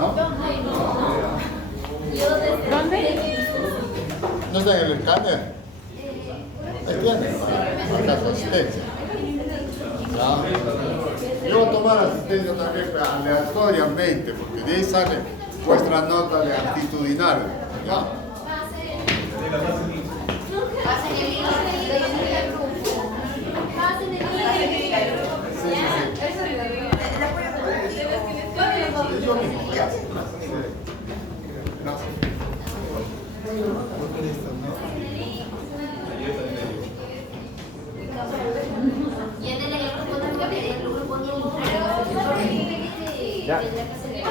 ¿No? ¿Dónde? ¿No está en el escáner? Ahí tiene, acá su asistencia. ¿Ya? Yo voy a tomar asistencia también aleatoriamente, porque de ahí sale vuestra nota de actitudinal. ¿Ya? Yo mismo, gracias.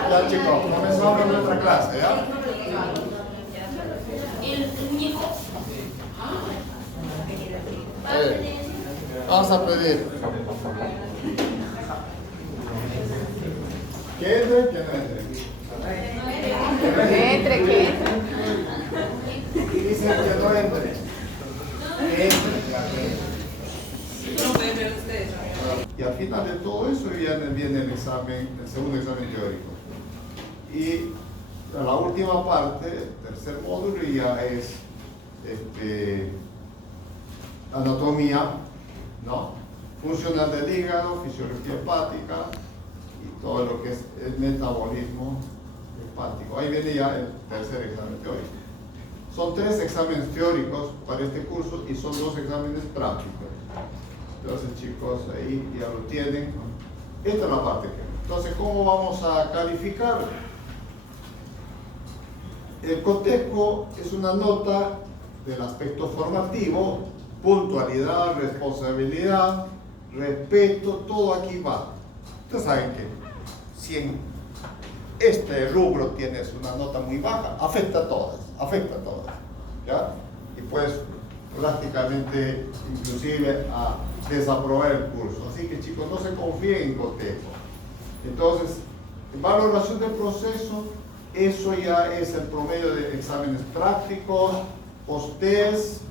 Ya chicos, comenzamos nuestra clase, ¿ya? Vamos a pedir. ¿Qué entre? ¿Quién entre? Que entre, que entre. Dicen que no entre. Que entre. Y al final de todo eso ya viene el examen, el segundo examen teórico. Y la última parte, el tercer módulo, ya es anatomía, ¿no? Funcional del hígado, fisiología hepática y todo lo que es el metabolismo hepático. Ahí viene ya el tercer examen teórico. Son 3 exámenes teóricos para este curso y son 2 exámenes prácticos. Entonces chicos, ahí ya lo tienen. Esta es la parte que... Entonces, ¿cómo vamos a calificar? El cotejo es una nota del aspecto formativo, puntualidad, responsabilidad, respeto, todo aquí va. Ustedes saben que si en este rubro tienes una nota muy baja, afecta a todas, ¿ya? Y puedes prácticamente, inclusive, a desaprobar el curso. Así que chicos, no se confíen en cotejo. Entonces, valoración del proceso, eso ya es el promedio de exámenes prácticos, post-test,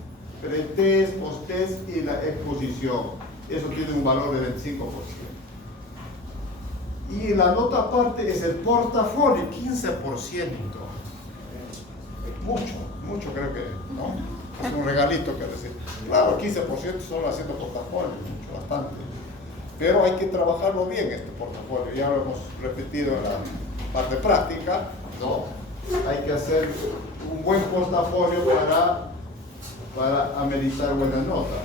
pre-test, post-test y la exposición. Eso tiene un valor de 25%. Y la nota aparte es el portafolio, 15%. Mucho creo que, ¿no? Es un regalito que decir. Claro, 15% solo haciendo portafolio, mucho, bastante. Pero hay que trabajarlo bien este portafolio. Ya lo hemos repetido en la parte práctica, ¿no? Hay que hacer un buen portafolio para ameritar buenas notas.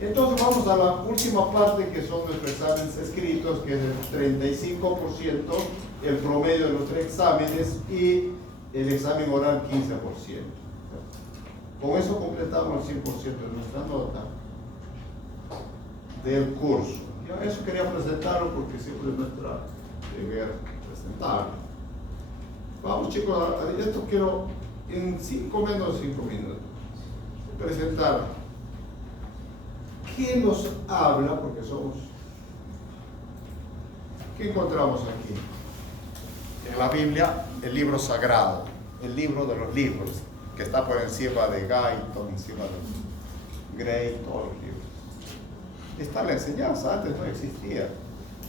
Entonces vamos a la última parte, que son nuestros exámenes escritos, que es el 35%, el promedio de los 3 exámenes y el examen oral 15%. Con eso completamos el 100% de nuestra nota del curso. Yo eso quería presentarlo porque siempre es nuestra deber presentarlo. Vamos chicos, esto quiero en menos de 5 minutos presentar qué nos habla, porque somos... ¿Qué encontramos aquí? En la Biblia, el libro sagrado, el libro de los libros, que está por encima de Guyton, encima de Gray, todos los libros. Está la enseñanza, antes no existía,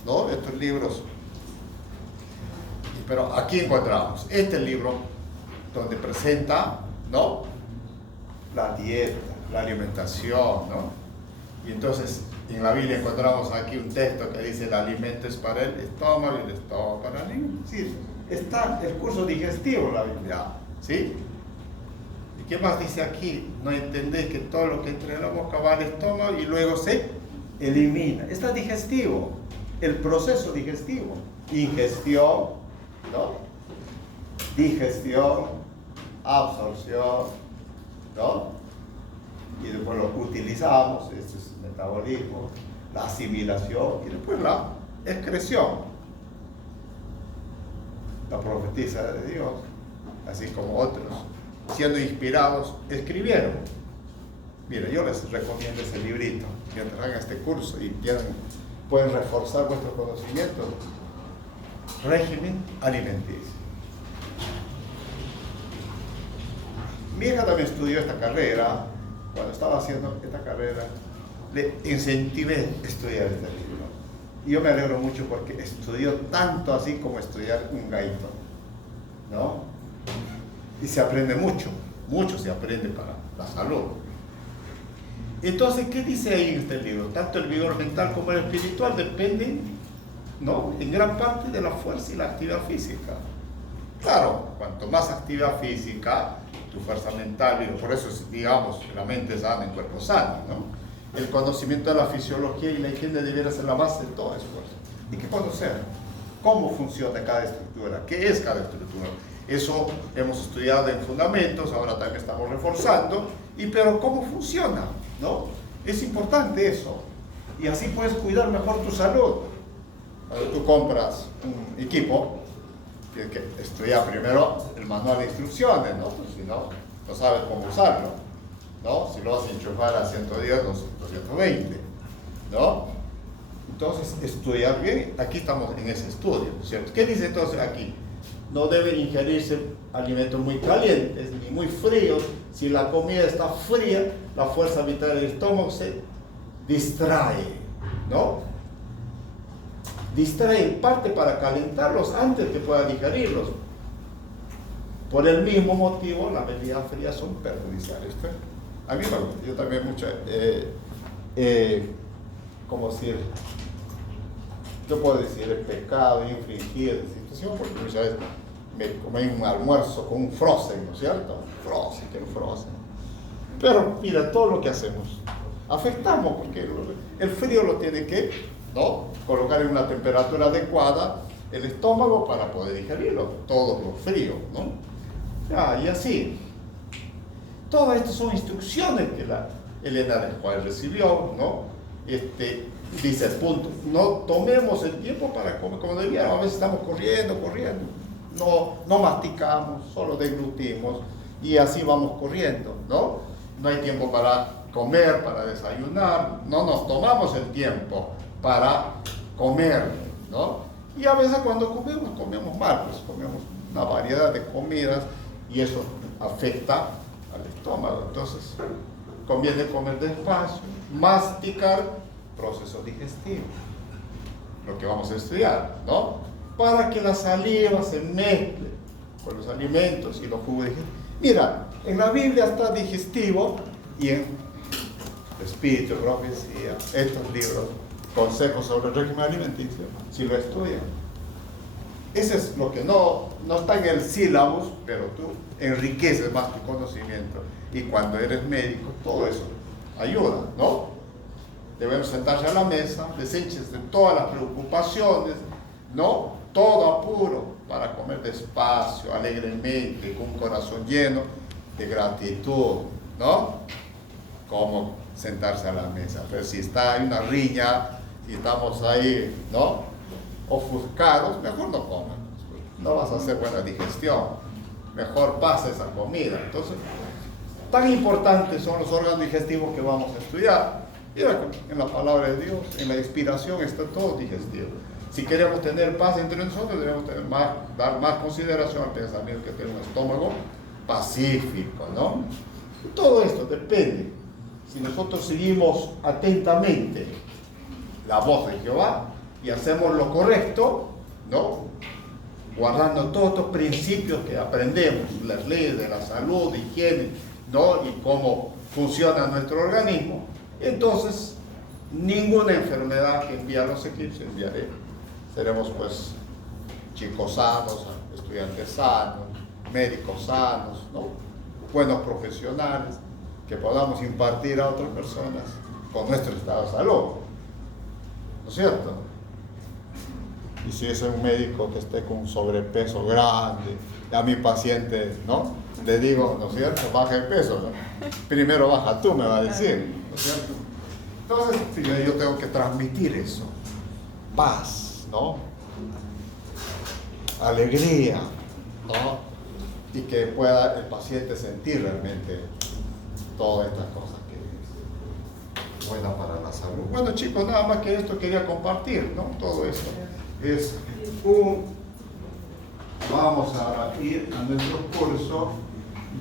¿no? Estos libros. Pero aquí encontramos este libro donde presenta, ¿no? La dieta, la alimentación, ¿no? Y entonces en la Biblia encontramos aquí un texto que dice: el alimento es para el estómago y el estómago para el alimento. Sí, está el curso digestivo en la Biblia, ¿sí? ¿Y qué más dice aquí? No entendéis que todo lo que entra en la boca va al estómago y luego se elimina. Está digestivo, el proceso digestivo. Ingestión, ¿no? Digestión, absorción, ¿no? Y después lo utilizamos, este es el metabolismo, la asimilación y después la excreción. La profetisa de Dios, así como otros, siendo inspirados, escribieron. Mira, yo les recomiendo ese librito mientras hagan este curso y pueden reforzar vuestro conocimiento. Régimen alimenticio. Mi hija también estudió esta carrera. Cuando estaba haciendo esta carrera, le incentivé a estudiar este libro. Y yo me alegro mucho porque estudió tanto así como estudiar un Guyton. ¿no? Y se aprende mucho, mucho se aprende para la salud. Entonces, ¿qué dice ahí en este libro? Tanto el vigor mental como el espiritual dependen, ¿no?, en gran parte de la fuerza y la actividad física. Claro, cuanto más actividad física, tu fuerza mental, y por eso digamos que la mente sana, el cuerpo sano, ¿no? El conocimiento de la fisiología y la higiene debiera ser la base de todo esfuerzo. Hay que conocer cómo funciona cada estructura, qué es cada estructura. Eso hemos estudiado en fundamentos, ahora también estamos reforzando, pero cómo funciona, ¿no? Es importante eso, y así puedes cuidar mejor tu salud. Cuando tú compras un equipo, tienes que estudiar primero el manual de instrucciones, ¿no? Pues si no, no sabes cómo usarlo, ¿no? Si lo vas a enchufar a 110 o 120, ¿no? Entonces, estudiar bien, aquí estamos en ese estudio, ¿cierto? ¿Qué dice entonces aquí? No deben ingerirse alimentos muy calientes ni muy fríos. Si la comida está fría, la fuerza vital del estómago se distrae, ¿no? Distrae en parte para calentarlos antes que pueda digerirlos. Por el mismo motivo, las bebidas frías son perjudiciales. A mí me gusta, yo también mucho, ¿cómo decir? Yo puedo decir el pecado infringido de situación, porque muchas veces me comí un almuerzo con un frozen, ¿no es cierto? Frozen, que no frozen. Pero mira, todo lo que hacemos, afectamos, porque el frío lo tiene que, ¿no?, colocar en una temperatura adecuada el estómago para poder digerirlo, todo lo frío, ¿no? Y así. Todas estas son instrucciones que la Elena de Juárez recibió, ¿no? Dice el punto, no tomemos el tiempo para comer como debiéramos. A veces estamos corriendo, no masticamos, solo deglutimos y así vamos corriendo, ¿no? No hay tiempo para comer, para desayunar, no nos tomamos el tiempo para comer, ¿no? Y a veces cuando comemos mal, pues comemos una variedad de comidas y eso afecta al estómago. Entonces, conviene comer despacio, masticar, proceso digestivo, lo que vamos a estudiar, ¿no? Para que la saliva se mezcle con los alimentos y los jugos digestivos. Mira, en la Biblia está digestivo y en Espíritu, Profecía, estos libros, consejos sobre el régimen alimenticio, si lo estudian. Eso es lo que no está en el sílabus, pero tú enriqueces más tu conocimiento. Y cuando eres médico, todo eso ayuda, ¿no? Debemos sentarse a la mesa, deseches de todas las preocupaciones, ¿no? Todo apuro para comer despacio, alegremente, con un corazón lleno de gratitud, ¿no? Como sentarse a la mesa. Pero si hay una riña y estamos ahí, ¿no?, ofuscados, mejor no coman. No vas a hacer buena digestión. Mejor pasa esa comida. Entonces, tan importantes son los órganos digestivos que vamos a estudiar. Mira, en la palabra de Dios, en la inspiración está todo digestivo. Si queremos tener paz entre nosotros, debemos dar más consideración al pensamiento que tiene un estómago pacífico, ¿no? Todo esto depende. Si nosotros seguimos atentamente la voz de Jehová y hacemos lo correcto, ¿no?, guardando todos estos principios que aprendemos, las leyes de la salud, de higiene, ¿no?, y cómo funciona nuestro organismo, entonces ninguna enfermedad que envían los egipcios enviaré. Seremos pues chicos sanos, estudiantes sanos, médicos sanos, ¿no?, buenos profesionales que podamos impartir a otras personas con nuestro estado de salud, ¿no es cierto? Y si es un médico que esté con un sobrepeso grande, a mi paciente, ¿no?, le digo, ¿no es cierto?, baja el peso, ¿no? Primero baja tú, me va a decir, ¿no es cierto? Entonces, yo tengo que transmitir eso, paz, ¿no?, alegría, ¿no?, y que pueda el paciente sentir realmente todas estas cosas que es buena para la salud. Bueno, chicos, nada más que esto quería compartir, ¿no? Todo esto es vamos a ir a nuestro curso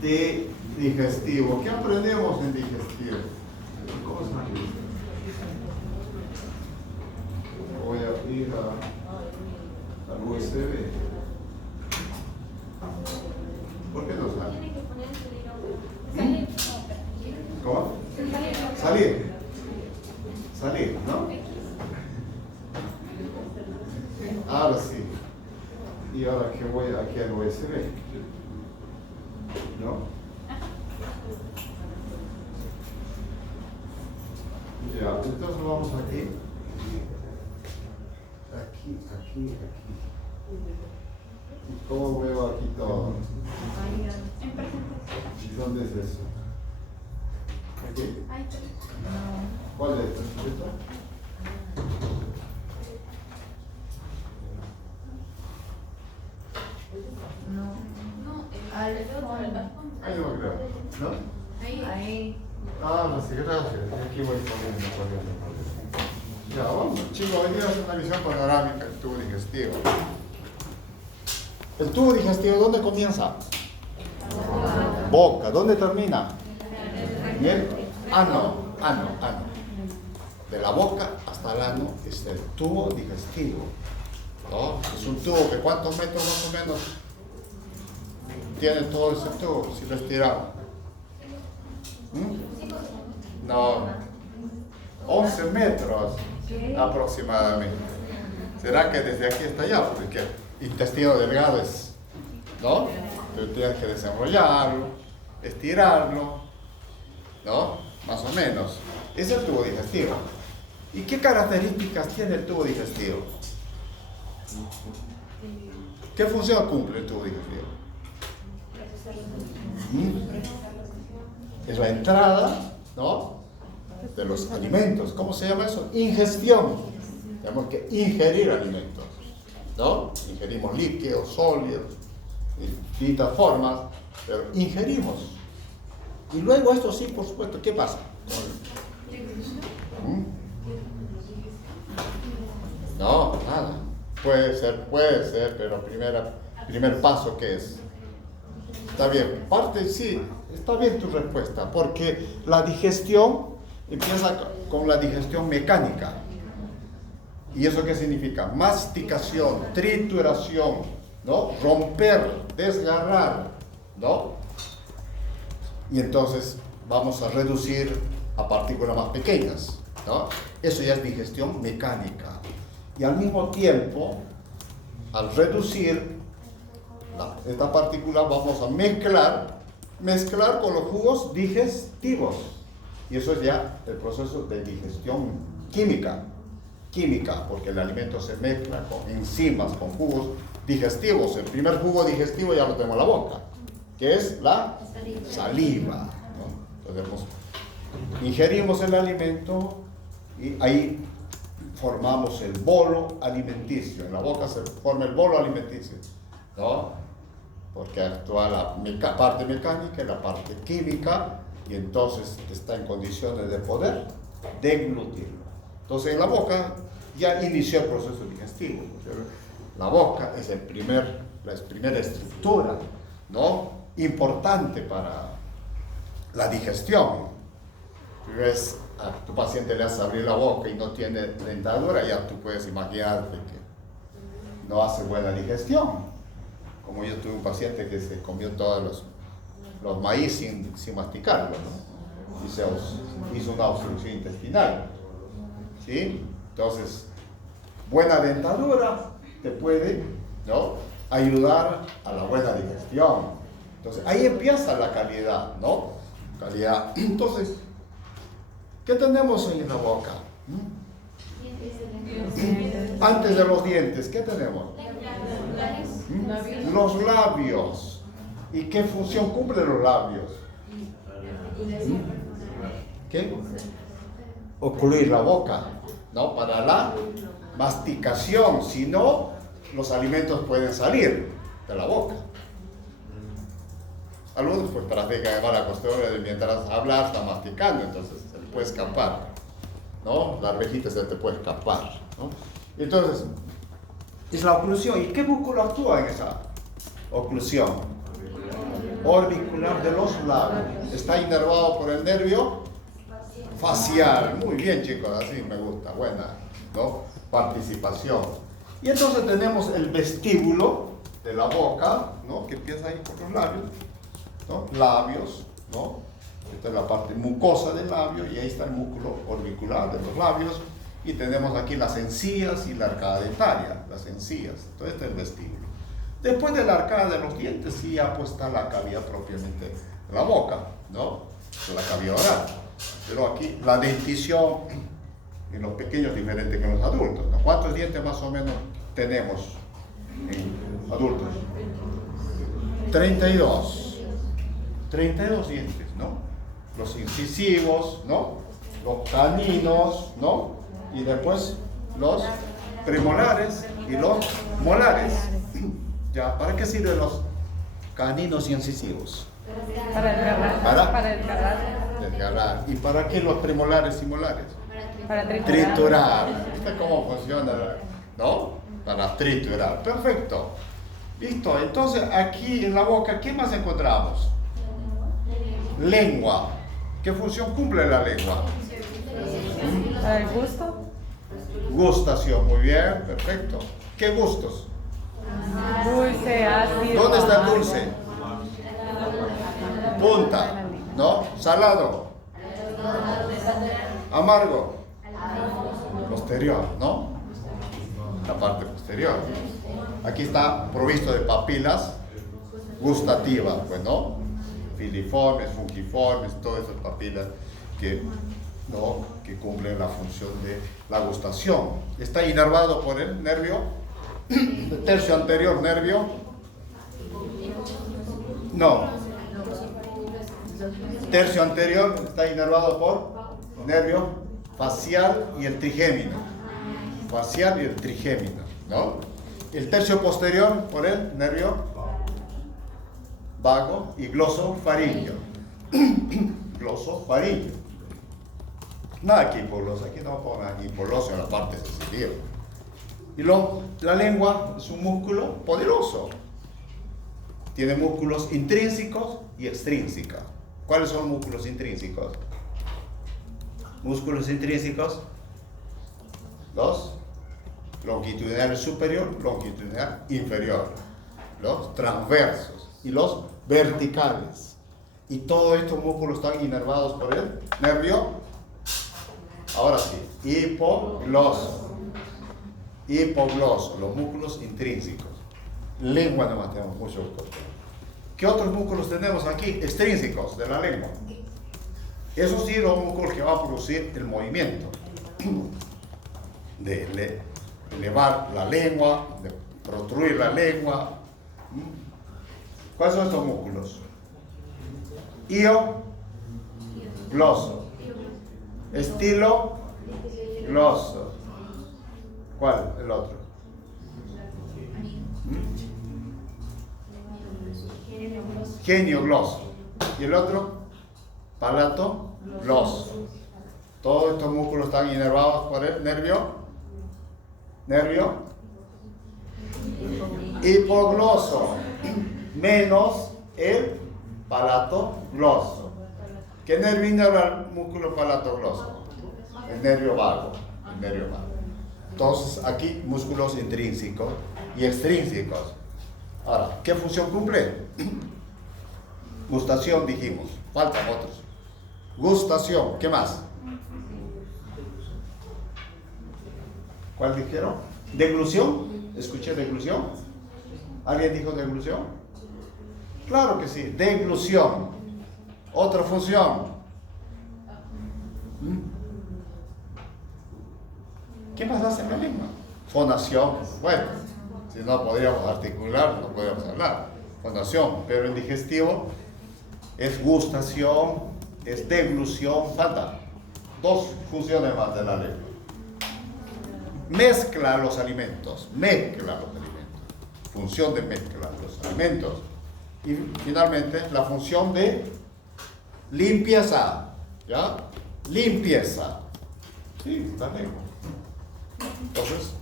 de digestivo. ¿Qué aprendemos en digestivo? ¿Cómo se llama? Voy a ir al USB. Y ahora que voy aquí al USB, ¿no? Ya, entonces vamos aquí. Aquí. ¿Y cómo veo aquí todo? ¿Y dónde es eso? ¿Aquí? ¿Cuál es esto? Ahí no creo, ¿no? Ahí. Ah, no sé, gracias. Aquí voy poniendo. Ya, vamos. Chicos, hoy día es una visión panorámica del tubo digestivo. ¿El tubo digestivo dónde comienza? Boca. ¿Dónde termina? Bien. Ano. De la boca hasta el ano es el tubo digestivo, ¿no? Es un tubo que ¿cuántos metros más o menos tiene todo ese tubo si lo estiramos? No, 11 metros aproximadamente. ¿Será que desde aquí hasta allá? Porque el intestino delgado es, ¿no? Tú tienes que desenrollarlo, estirarlo, ¿no? Más o menos. Es el tubo digestivo. ¿Y qué características tiene el tubo digestivo? ¿Qué función cumple el tubo digestivo? Es la entrada, ¿no?, de los alimentos. ¿Cómo se llama eso? Ingestión. Tenemos que ingerir alimentos, ¿no? Ingerimos líquidos, sólidos, de distintas formas, pero ingerimos. Y luego esto sí, por supuesto, ¿qué pasa? No, nada. Puede ser, pero primer paso, ¿qué es? Está bien, sí, está bien tu respuesta, porque la digestión empieza con la digestión mecánica. ¿Y eso qué significa? Masticación, trituración, ¿no? Romper, desgarrar, ¿no? Y entonces vamos a reducir a partículas más pequeñas, ¿no? Eso ya es digestión mecánica. Y al mismo tiempo, al reducir esta partícula, vamos a mezclar con los jugos digestivos. Y eso es ya el proceso de digestión química, porque el alimento se mezcla con enzimas, con jugos digestivos. El primer jugo digestivo ya lo tenemos en la boca, que es la saliva, ¿no? Entonces, ingerimos el alimento y ahí formamos el bolo alimenticio. En la boca se forma el bolo alimenticio, ¿no? Porque actúa la parte mecánica y la parte química, y entonces está en condiciones de poder deglutirlo. Entonces en la boca ya inició el proceso digestivo. La boca es la primera estructura, ¿no?, importante para la digestión. Si ves a tu paciente, le haces abrir la boca y no tiene dentadura, ya tú puedes imaginarte que no hace buena digestión. Como yo tuve un paciente que se comió todos los maíz sin masticarlo, ¿no? Y se hizo una obstrucción intestinal, ¿sí? Entonces, buena dentadura te puede, ¿no?, ayudar a la buena digestión. Entonces, ahí empieza la calidad, ¿no? Calidad. Entonces, ¿qué tenemos en la boca? Antes de los dientes, ¿qué tenemos? Los labios. ¿Y qué función cumplen los labios? ¿Qué? Ocluir la boca, ¿no?, para la masticación. Si no, los alimentos pueden salir de la boca. Algunos pues practican la costumbre de mientras hablas está masticando, entonces se le puede escapar, ¿no? La arvejita se te puede escapar, ¿no? Entonces, es la oclusión. ¿Y qué músculo actúa en esa oclusión? Orbicular de los labios. Está inervado por el nervio facial. Muy bien, chicos, así me gusta, buena, ¿no?, participación. Y entonces tenemos el vestíbulo de la boca, ¿no?, que empieza ahí por los labios, ¿no? Labios, ¿no? Esta es la parte mucosa del labio y ahí está el músculo orbicular de los labios. Y tenemos aquí las encías y la arcada dentaria, las encías. Entonces este es el vestíbulo. Después de la arcada de los dientes, sí ya pues está la cavidad propiamente de la boca, ¿no? La cavidad oral. Pero aquí la dentición en los pequeños es diferente que en los adultos, ¿no? ¿Cuántos dientes más o menos tenemos en adultos? 32. 32 dientes, ¿no? Los incisivos, ¿no? Los caninos, ¿no? Y después los premolares y los molares. ¿Ya? ¿Para qué sirven los caninos y incisivos? Para desgarrar. Para desgarrar. desgarrar. ¿Y para qué los premolares y molares? Para Triturar. ¿Viste cómo funciona? ¿No? Para triturar. Perfecto. Listo. Entonces, aquí en la boca, ¿qué más encontramos? Lengua. ¿Qué función cumple la lengua? Para el gusto. Gustación. Muy bien. Perfecto. ¿Qué gustos? Dulce, ácido. ¿Dónde está el dulce? Punta. ¿No? Salado. Amargo. Posterior, ¿no? La parte posterior. Aquí está provisto de papilas gustativas, pues, ¿no? Filiformes, fungiformes, todas esas papilas que, ¿no? Que cumplen la función de la gustación. Está inervado por el nervio, el tercio anterior nervio. No. Tercio anterior está inervado por nervio facial y el trigémino. Facial y el trigémino, ¿no? El tercio posterior por el nervio vago y glosofaringio. Glosofaringio. Nada aquí hipogloso, aquí no pongo nada hipogloso en la parte sensitiva. Y la lengua es un músculo poderoso. Tiene músculos intrínsecos y extrínsecos. ¿Cuáles son los músculos intrínsecos? Músculos intrínsecos, los longitudinal superior, longitudinal inferior, los transversos y los verticales. Y todos estos músculos están inervados por el nervio, ahora sí, hipogloso. Hipogloso, los músculos intrínsecos. Lengua no tenemos muchos músculos. ¿Qué otros músculos tenemos aquí? Extrínsecos de la lengua. Esos sí, los músculos que van a producir el movimiento de elevar la lengua, de protruir la lengua. ¿Cuáles son estos músculos? Gloso. Estilo gloso. ¿Cuál? El otro. Genio gloso. ¿Y el otro? Palato gloso. Todos estos músculos están inervados por el nervio hipogloso, menos el palato gloso. ¿Qué nervio inerva el músculo palato gloso? El nervio vago. Entonces aquí músculos intrínsecos y extrínsecos. Ahora, ¿qué función cumple? Gustación dijimos, faltan otros. Gustación, ¿qué más? ¿Cuál dijeron? ¿Deglución? ¿Escuché deglución? ¿Alguien dijo deglución? Claro que sí, deglución. Otra función. ¿Qué más hace la lengua? Fonación. Bueno, si no podríamos articular, no podríamos hablar. Fonación, pero en digestivo es gustación, es deglución, falta dos funciones más de la lengua. Mezcla los alimentos, función de mezclar los alimentos. Y finalmente la función de limpieza, ¿ya? Limpieza. Sí, la lengua. Entonces,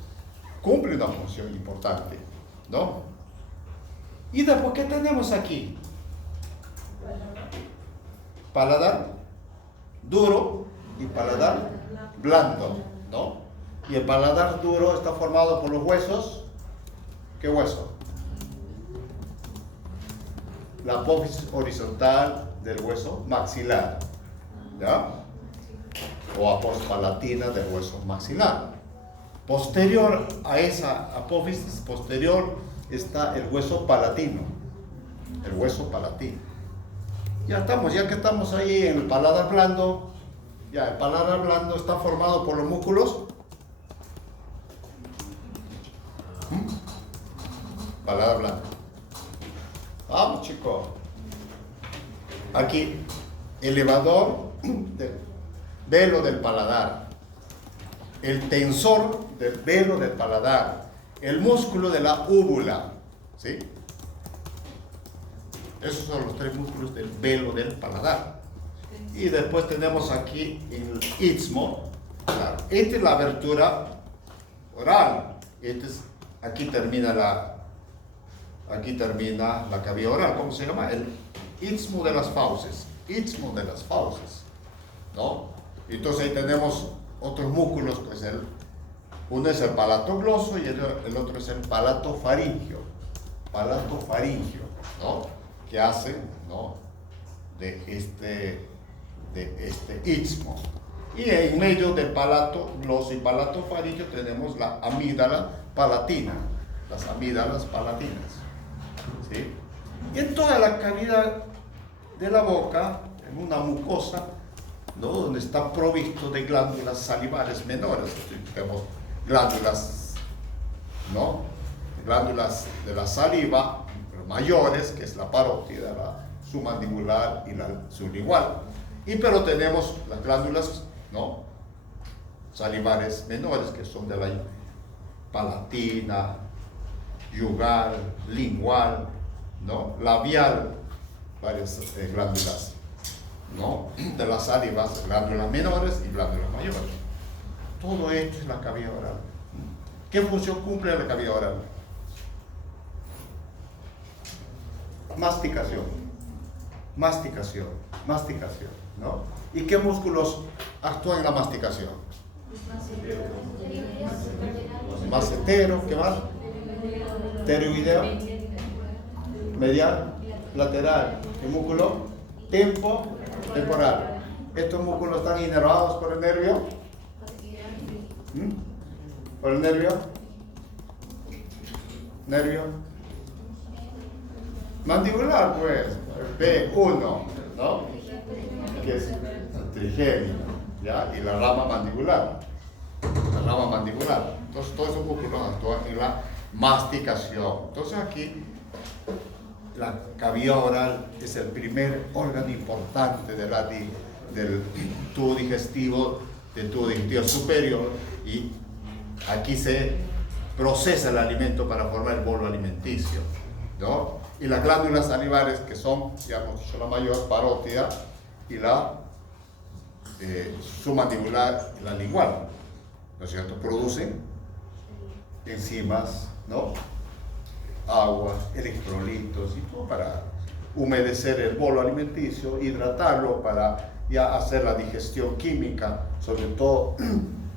cumple una función importante, ¿no? Y después, ¿qué tenemos aquí? Paladar duro y paladar blando, ¿no? Y el paladar duro está formado por los huesos. ¿Qué hueso? La apófisis horizontal del hueso maxilar, ¿ya? O apófisis palatina del hueso maxilar. Posterior a esa apófisis, posterior está el hueso palatino. El hueso palatino. Ya estamos, ya que estamos ahí en el paladar blando, ya el paladar blando está formado por los músculos. Paladar blando. Vamos, chicos. Aquí, elevador del velo del paladar, el tensor del velo del paladar, el músculo de la úvula, ¿sí? Esos son los tres músculos del velo del paladar. Y después tenemos aquí el istmo. Claro, esta es la abertura oral. Aquí termina la cavidad oral. ¿Cómo se llama? El istmo de las fauces. Istmo de las fauces, ¿no? Entonces ahí tenemos otros músculos, pues uno es el palato gloso y el otro es el palato faringio. Palato faringio, ¿no? Que hace, ¿no? de este istmo. Y en medio del palato gloso y palato faringio tenemos la amígdala palatina, las amígdalas palatinas, ¿sí? Y en toda la cavidad de la boca, en una mucosa, ¿no? Donde está provisto de glándulas salivares menores. Tenemos glándulas, ¿no? Glándulas de la saliva mayores, que es la parótida, la submandibular y la sublingual. Pero tenemos las glándulas, ¿no? Salivares menores, que son de la palatina, yugal, lingual, ¿no? Labial, varias glándulas, ¿no? De las salivas, glándulas menores y glándulas mayores. Todo esto es la cavidad oral. ¿Qué función cumple la cavidad oral? Masticación, masticación, masticación, ¿no? ¿Y qué músculos actúan en la masticación? Macetero, ¿qué más? Pteroideo, medial, lateral, el músculo temporal. Estos músculos están inervados por el nervio. ¿Por el nervio? Nervio mandibular, pues, B1, ¿no? Que es el trigémino, ¿ya? Y la rama mandibular. La rama mandibular. Entonces, todos esos músculos actúan en la masticación. Entonces, aquí, la cavidad oral es el primer órgano importante del tubo digestivo, del tubo digestivo superior, y aquí se procesa el alimento para formar el bolo alimenticio, ¿no? Y las glándulas salivares, que son, ya hemos dicho, la mayor, parótida, y la submandibular y la lingual, ¿no es cierto? Producen enzimas, ¿no? Agua, electrolitos y todo para humedecer el bolo alimenticio, hidratarlo para ya hacer la digestión química, sobre todo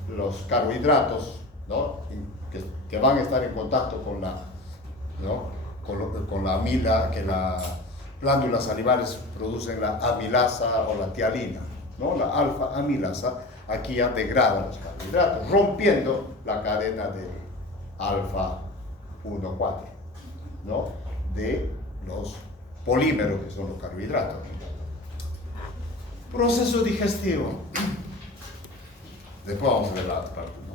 los carbohidratos, ¿no? que van a estar en contacto con la, ¿no? con la amila, que las glándulas salivares producen la amilasa o la tialina, ¿no? La alfa amilasa aquí ya degrada los carbohidratos, rompiendo la cadena del alfa 1,4, ¿no? De los polímeros, que son los carbohidratos. Proceso digestivo. Después vamos a ver la parte, ¿no?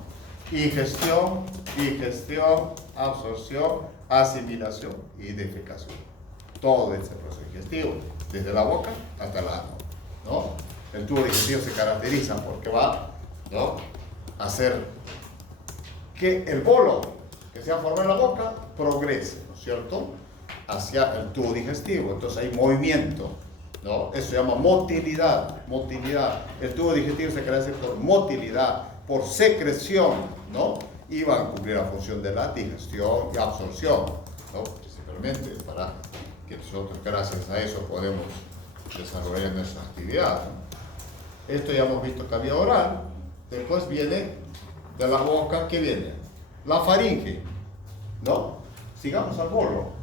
Ingestión, digestión, absorción, asimilación y defecación. Todo este proceso digestivo, desde la boca hasta el ano, ¿no? El tubo digestivo se caracteriza porque va, ¿no? a hacer que el bolo que se ha formado en la boca progrese, ¿no es cierto?, hacia el tubo digestivo. Entonces hay movimiento, ¿no? Eso se llama motilidad, motilidad. El tubo digestivo se caracteriza por motilidad, por secreción, ¿no? Y van a cumplir la función de la digestión y absorción, ¿no? Principalmente para que nosotros, gracias a eso, podemos desarrollar nuestra actividad, ¿no? Esto ya hemos visto cavidad oral. Después viene de la boca, ¿qué viene? La faringe, ¿no? Sigamos al bolo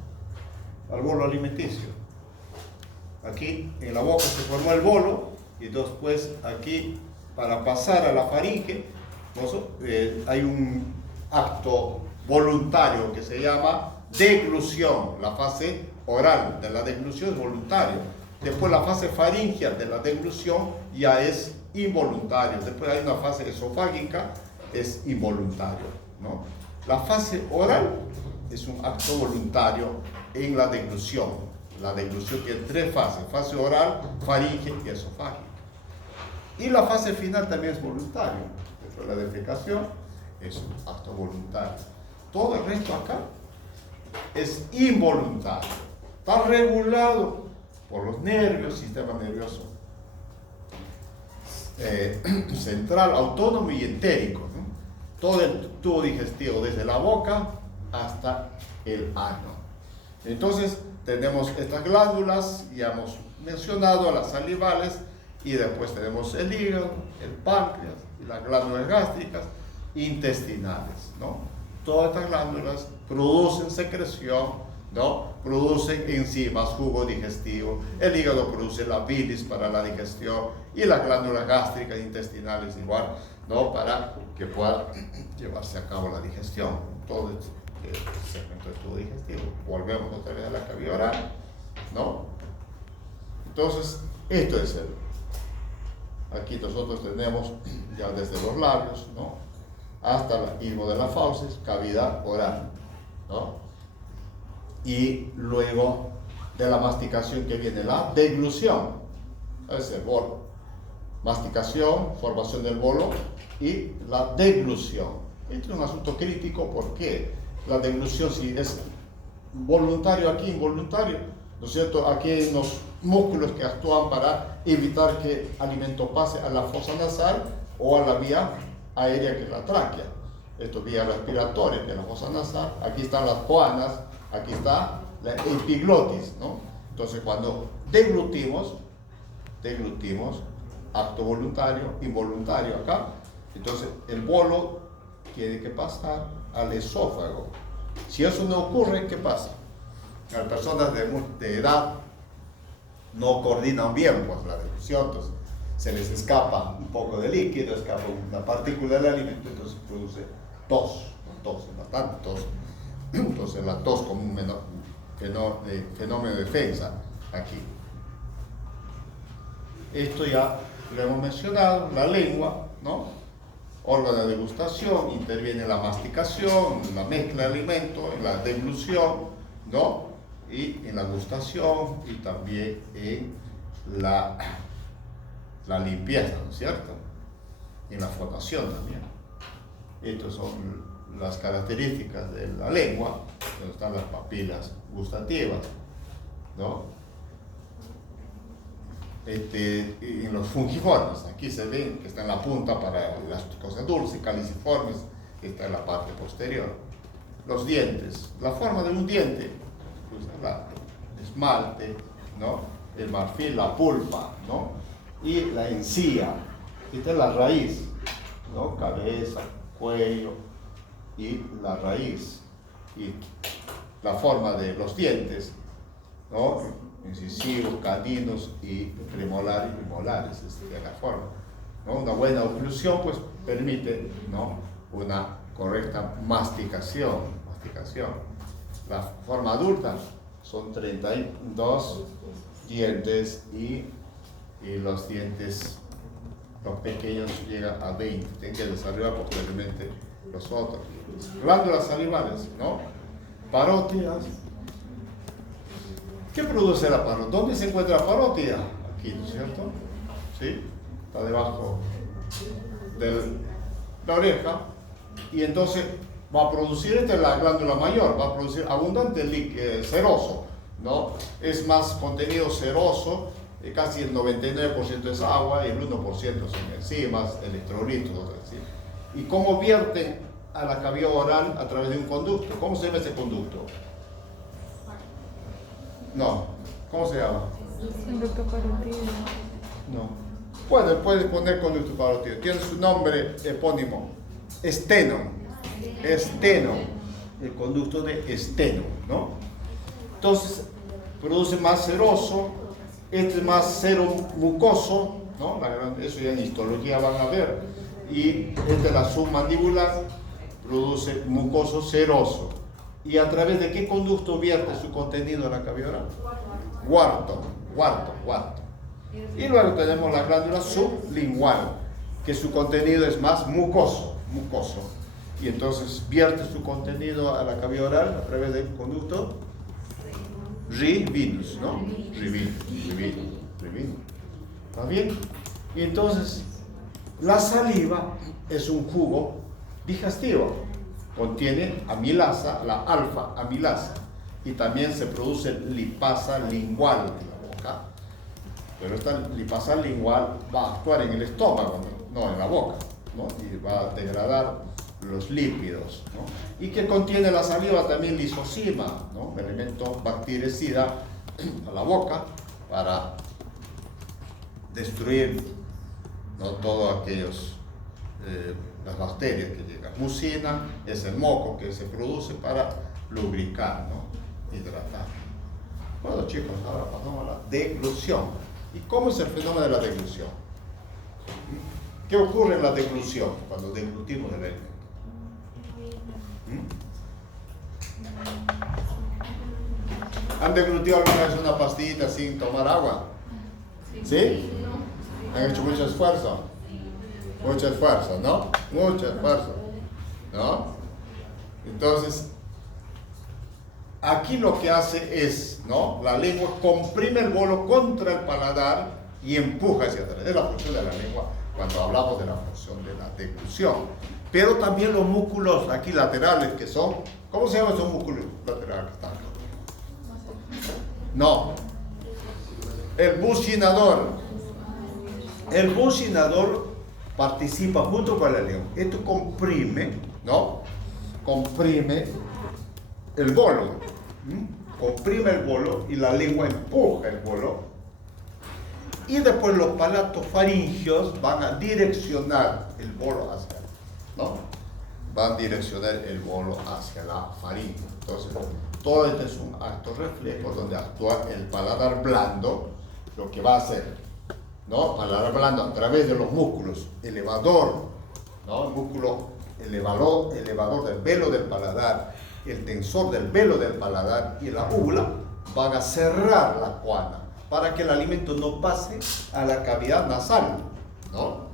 alimenticio. Aquí en la boca se formó el bolo, y después aquí, para pasar a la faringe, hay un acto voluntario que se llama deglución, la fase oral de la deglución es voluntario. Después la fase faríngea de la deglución ya es involuntario. Después hay una fase esofágica, es involuntario, ¿no? La fase oral es un acto voluntario en la deglución. La deglución tiene tres fases: fase oral, faríngea y esofágica. Y la fase final también es voluntario. Después de la defecación es un acto voluntario. Todo el resto acá es involuntario. Está regulado por los nervios, sistema nervioso central, autónomo y entérico, ¿no? Todo el tubo digestivo, desde la boca hasta el ano. Entonces, tenemos estas glándulas, ya hemos mencionado, las salivales, y después tenemos el hígado, el páncreas, y las glándulas gástricas, intestinales, ¿no? Todas estas glándulas producen secreción, ¿no? Producen enzimas, jugo digestivo. El hígado produce la bilis para la digestión y las glándulas gástricas intestinales igual, ¿no? Para que pueda llevarse a cabo la digestión. Todo el segmento del tubo digestivo. Volvemos otra vez a la cavidad oral, ¿no? Entonces, esto es el. Aquí nosotros tenemos ya desde los labios, ¿no? Hasta el istmo de las fauces, cavidad oral, ¿no? Y luego de la masticación que viene la deglución, es el bolo. Masticación, formación del bolo y la deglución. Este es un asunto crítico porque la deglución, si es voluntario aquí, involuntario, ¿no es cierto? Aquí hay unos músculos que actúan para evitar que el alimento pase a la fosa nasal o a la vía aérea que es la tráquea. Esto es vía respiratoria, que es la fosa nasal. Aquí están las coanas, aquí está la epiglotis, ¿no? Entonces, cuando deglutimos, acto voluntario, involuntario acá, entonces el bolo tiene que pasar al esófago. Si eso no ocurre, ¿qué pasa? Las personas de edad no coordinan bien pues, la deglución, entonces se les escapa un poco de líquido, escapa una partícula del alimento, entonces produce tos, bastante tos. Entonces la tos como un fenómeno de defensa aquí. Esto ya lo hemos mencionado, la lengua, ¿no? Órgano de degustación, interviene en la masticación, en la mezcla de alimentos, en la deglución, ¿no? Y en la gustación y también en la limpieza, ¿no es cierto? Y en la flotación también. Estas son las características de la lengua, donde están las papilas gustativas, ¿no? En los fungiformes, aquí se ven que está en la punta para las cosas dulces, caliciformes, que está en la parte posterior. Los dientes, la forma de un diente, pues, el esmalte, ¿no? El marfil, la pulpa, ¿no? Y la encía, esta es la raíz, ¿no? Cabeza, cuello y la raíz. Y la forma de los dientes, ¿no? Incisivos, caninos y premolares y molares, esta es la forma, ¿no? Una buena oclusión pues permite, ¿no? Una correcta masticación. La forma adulta son 32 dientes y los dientes, los pequeños llegan a 20, tienen que desarrollar posteriormente los otros. Glándulas salivales, ¿no? Parótidas. ¿Qué produce la parótida? ¿Dónde se encuentra la parótida? Aquí, ¿no es cierto? ¿Sí? Está debajo de la oreja. Y entonces va a producir, esta es la glándula mayor, va a producir abundante líquido seroso, ¿no? Es más contenido seroso, casi el 99% es agua y el 1% son enzimas, electrolitos, ¿sí? ¿Y cómo vierten a la cavidad oral? A través de un conducto. ¿Cómo se llama ese conducto? No. ¿Cómo se llama? Conducto carotídeo. No. Puedes poner conducto carotídeo. Tiene su nombre epónimo. Esteno. El conducto de esteno, ¿no? Entonces, produce más seroso. Este es más seromucoso, ¿no? Eso ya en histología van a ver. Y esta es la submandibular. Produce mucoso seroso. ¿Y a través de qué conducto vierte su contenido a la cavidad oral? Cuarto. Y luego tenemos la glándula sublingual, que su contenido es más mucoso. Y entonces vierte su contenido a la cavidad oral a través del conducto rivinus, ¿no? Rivinus. ¿Está bien? Y entonces la saliva es un jugo digestivo. Contiene amilasa, la alfa-amilasa. Y también se produce lipasa lingual en la boca. Pero esta lipasa lingual va a actuar en el estómago, no en la boca, ¿no? Y va a degradar los lípidos, ¿no? Y que contiene la saliva también lisozima, ¿no? Un elemento bactericida a la boca para destruir, ¿no? Todos aquellos las bacterias que llegan. Mucina es el moco que se produce para lubricar, ¿no? Hidratar. Bueno, chicos, ahora pasamos a la deglución. ¿Y cómo es el fenómeno de la deglución? ¿Qué ocurre en la deglución cuando deglutimos el alimento? ¿Han deglutido alguna vez una pastillita sin tomar agua? ¿Sí? ¿Han hecho mucho esfuerzo? Mucho esfuerzo, ¿no? Mucho esfuerzo, ¿no? Entonces, aquí lo que hace es, ¿no? La lengua comprime el bolo contra el paladar y empuja hacia atrás. Es la función de la lengua cuando hablamos de la función de la deglución. Pero también los músculos aquí laterales que son, ¿cómo se llaman esos músculos laterales que están acá? No. El bucinador. El bucinador participa junto con la lengua. Esto comprime, ¿no? Comprime el bolo. Comprime el bolo y la lengua empuja el bolo. Y después los palatos faringeos van a direccionar el bolo hacia, ¿no? Van a direccionar el bolo hacia la faringe. Entonces, todo este es un acto reflejo donde actúa el paladar blando, lo que va a hacer, ¿no? Paladar blando a través de los músculos elevador, ¿no? El músculo elevador del velo del paladar, el tensor del velo del paladar y la úvula van a cerrar la cuana para que el alimento no pase a la cavidad nasal, ¿no?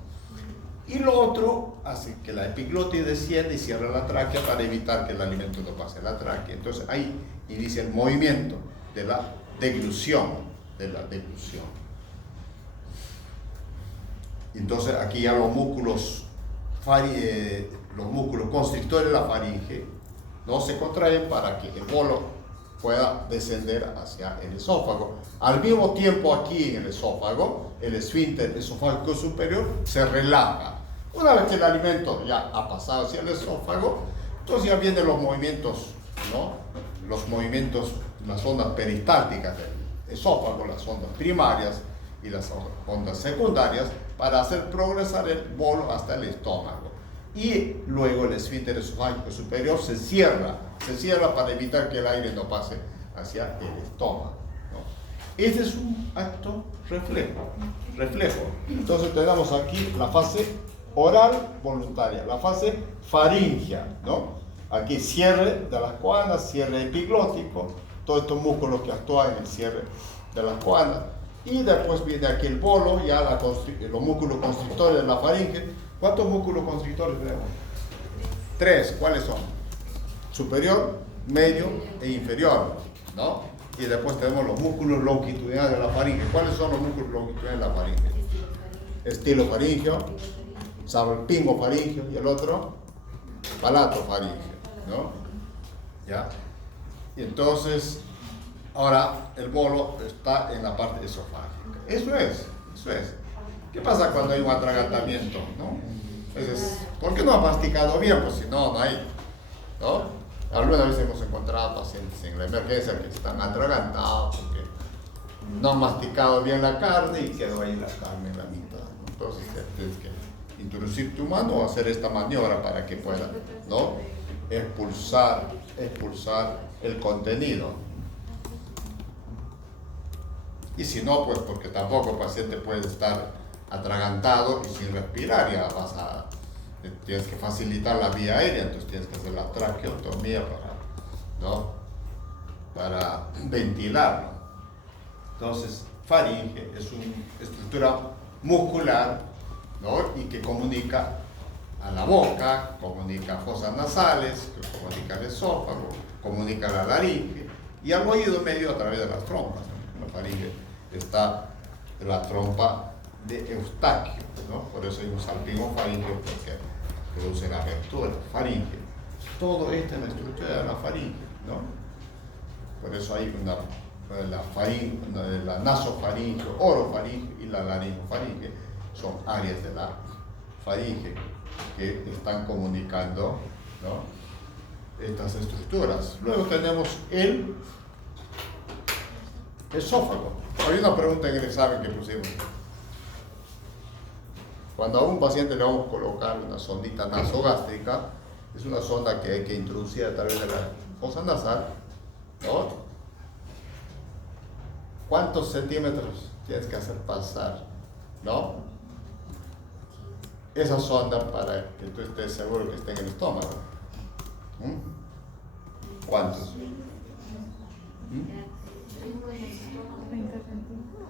Y lo otro hace que la epiglotis descienda y cierra la tráquea para evitar que el alimento no pase a la tráquea. Entonces ahí inicia el movimiento de la deglución, Entonces aquí ya los músculos constrictores de la faringe no se contraen para que el bolo pueda descender hacia el esófago. Al mismo tiempo aquí en el esófago, el esfínter esofágico superior se relaja. Una vez que el alimento ya ha pasado hacia el esófago, entonces ya vienen los movimientos, ¿no? Los movimientos, las ondas peristálticas del esófago, las ondas primarias y las ondas secundarias para hacer progresar el bolo hasta el estómago. Y luego el esfínter esofágico superior se cierra para evitar que el aire no pase hacia el estómago, ¿no? Ese es un acto reflejo. Entonces tenemos aquí la fase oral voluntaria, la fase faringea, ¿no? Aquí cierre de las cuanas, cierre epiglótico, todos estos músculos que actúan en el cierre de las cuanas. Y después viene aquí el bolo, ya los músculos constrictores de la faringe. ¿Cuántos músculos constrictores tenemos? 3. ¿Cuáles son? Superior, medio e inferior, ¿no? Y después tenemos los músculos longitudinales de la faringe. ¿Cuáles son los músculos longitudinales de la faringe? Estilofaringeo, salpingofaringeo y el otro palatofaringeo, ¿no? ¿Ya? Y entonces, ahora el bolo está en la parte esofágica. Eso es. ¿Qué pasa cuando hay un atragantamiento, no? Entonces, ¿por qué no ha masticado bien? Pues si no, no hay, ¿no? Algunas veces hemos encontrado pacientes en la emergencia que están atragantados porque no han masticado bien la carne y quedó ahí la carne en la mitad, ¿no? Entonces tienes que introducir tu mano o hacer esta maniobra para que pueda, ¿no? expulsar el contenido. Y si no, pues porque tampoco el paciente puede estar atragantado y sin respirar, ya tienes que facilitar la vía aérea, entonces tienes que hacer la traqueotomía ¿no? Para ventilarlo. Entonces, faringe es una estructura muscular, ¿no? Y que comunica a la boca, comunica a fosas nasales, que comunica al esófago, comunica a la laringe y al oído medio a través de las trompas, ¿no? La faringe está en la trompa de Eustaquio, ¿no? Por eso hay un salpingón faríngeo, porque produce la abertura faringe. Todo esto en la estructura de la faringe, ¿no? Por eso hay la nasofaringe, orofaringe y la laringofaringe. Son áreas de la faringe que están comunicando, ¿no? Estas estructuras. Luego tenemos el esófago. Hay una pregunta en el examen que pusimos. Cuando a un paciente le vamos a colocar una sondita nasogástrica, es una sonda que hay que introducir a través de la fosa nasal, ¿no? ¿Cuántos centímetros tienes que hacer pasar, ¿no? Esa sonda para que tú estés seguro que esté en el estómago? ¿Cuántos? 30 centímetros.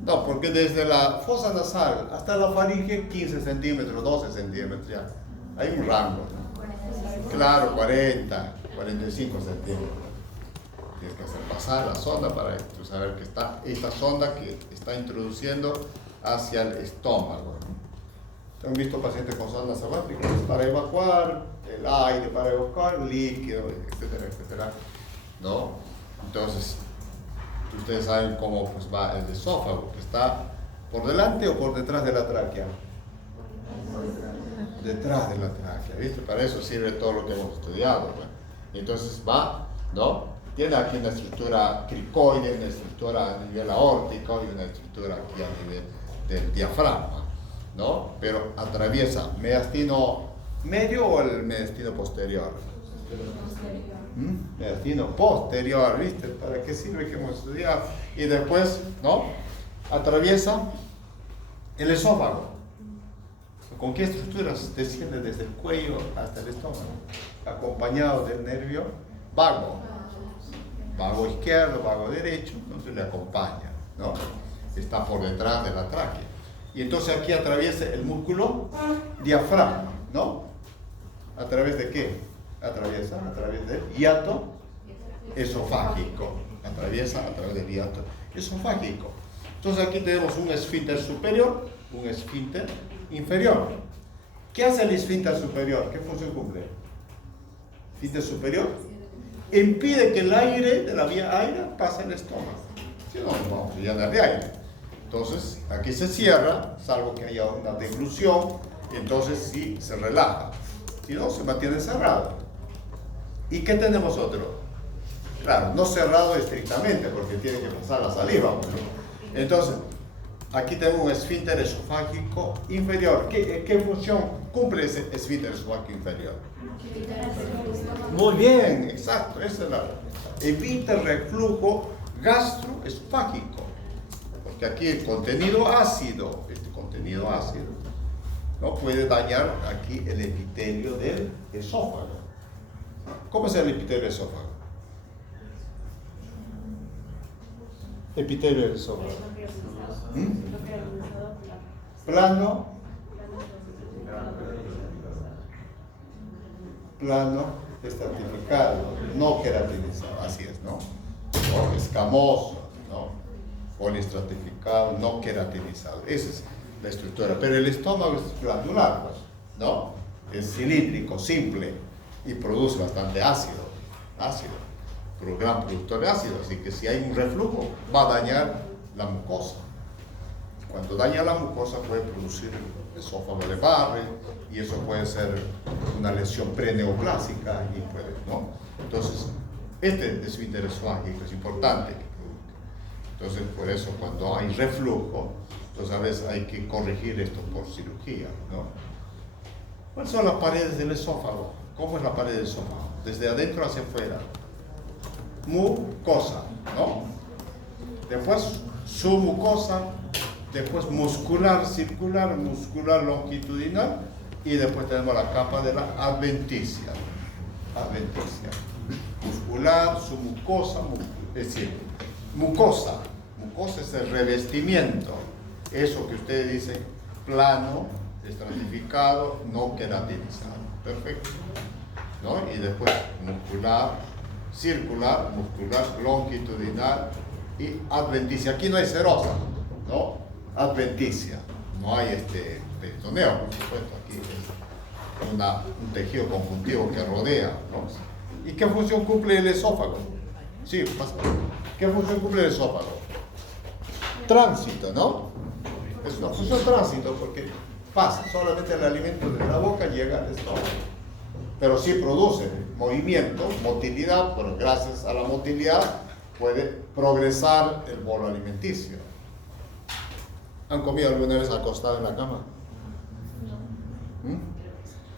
No, porque desde la fosa nasal hasta la faringe 15 centímetros, 12 centímetros ya. Hay un rango, ¿no? Claro, 40, 45 centímetros. Tienes que hacer pasar la sonda para tú saber que está esta sonda que está introduciendo hacia el estómago, ¿no? ¿Han visto pacientes con sondas nasogástricas para evacuar el aire, para evacuar el líquido, etcétera, etcétera, ¿no? Entonces, ustedes saben cómo pues, va el esófago, que está por delante o por detrás de la tráquea. Detrás de la tráquea, ¿viste? Para eso sirve todo lo que hemos estudiado, ¿no? Entonces va, ¿no? Tiene aquí una estructura cricoide, una estructura a nivel aórtico y una estructura aquí a nivel del diafragma, ¿no? Pero atraviesa mediastino medio o el mediastino posterior. Mediastino posterior, ¿viste? ¿Para qué sirve que hemos estudiado? Y después, ¿no? Atraviesa el esófago. ¿Con qué estructuras desciende desde el cuello hasta el estómago? Acompañado del nervio vago. Vago izquierdo, vago derecho, entonces le acompaña, ¿no? Está por detrás de la tráquea. Y entonces aquí atraviesa el músculo diafragma, ¿no? ¿A través de qué? Atraviesa a través del hiato esofágico. Atraviesa a través del hiato esofágico. Entonces aquí tenemos un esfínter superior, un esfínter inferior. ¿Qué hace el esfínter superior? ¿Qué función cumple? Esfínter superior impide que el aire de la vía aérea pase al estómago. Si no, nos vamos a llenar de aire. Entonces, aquí se cierra, salvo que haya una deglución, y entonces sí se relaja. Si no, se mantiene cerrado. ¿Y qué tenemos otro? Claro, no cerrado estrictamente, porque tiene que pasar la saliva, ¿no? Entonces, aquí tengo un esfínter esofágico inferior. ¿Qué función cumple ese esfínter esofágico inferior? Muy bien, exacto, esa es la. Evita el reflujo gastroesofágico, porque aquí el contenido ácido, este contenido ácido, no puede dañar aquí el epitelio del esófago. ¿Cómo es el epitelio del esófago? Epitelio del esófago. Plano estratificado, no queratinizado, así es, ¿no? O escamoso, ¿no? Poliestratificado, no queratinizado. Esa es la estructura. Pero el estómago es glandular, pues, ¿no? Es cilíndrico, simple y produce bastante ácido, gran productor de ácido. Así que si hay un reflujo, va a dañar la mucosa. Cuando daña la mucosa puede producir el esófago de Barrett y eso puede ser una lesión preneoplásica y puede, ¿no? Entonces, este esfínter esofágico es importante. Entonces, por eso cuando hay reflujo, entonces a veces hay que corregir esto por cirugía, ¿no? ¿Cuáles son las paredes del esófago? ¿Cómo es la pared del esófago? Desde adentro hacia afuera. Mucosa, ¿no? Después submucosa, después muscular circular, muscular longitudinal y después tenemos la capa de la adventicia. adventicia. Muscular, submucosa, es decir, mucosa. Mucosa es el revestimiento. Eso que ustedes dicen, plano, estratificado, no queratinizado. Perfecto. ¿No? Y después muscular, circular, muscular, longitudinal y adventicia. Aquí no hay serosa, ¿no? Adventicia. No hay peritoneo, por supuesto. Aquí es un tejido conjuntivo que rodea, ¿no? ¿Y qué función cumple el esófago? Sí, pasa. ¿Qué función cumple el esófago? Tránsito, ¿no? Es una función tránsito porque pasa, solamente el alimento de la boca llega al estómago. Pero sí produce movimiento, motilidad, pero gracias a la motilidad puede progresar el bolo alimenticio. ¿Han comido alguna vez acostado en la cama?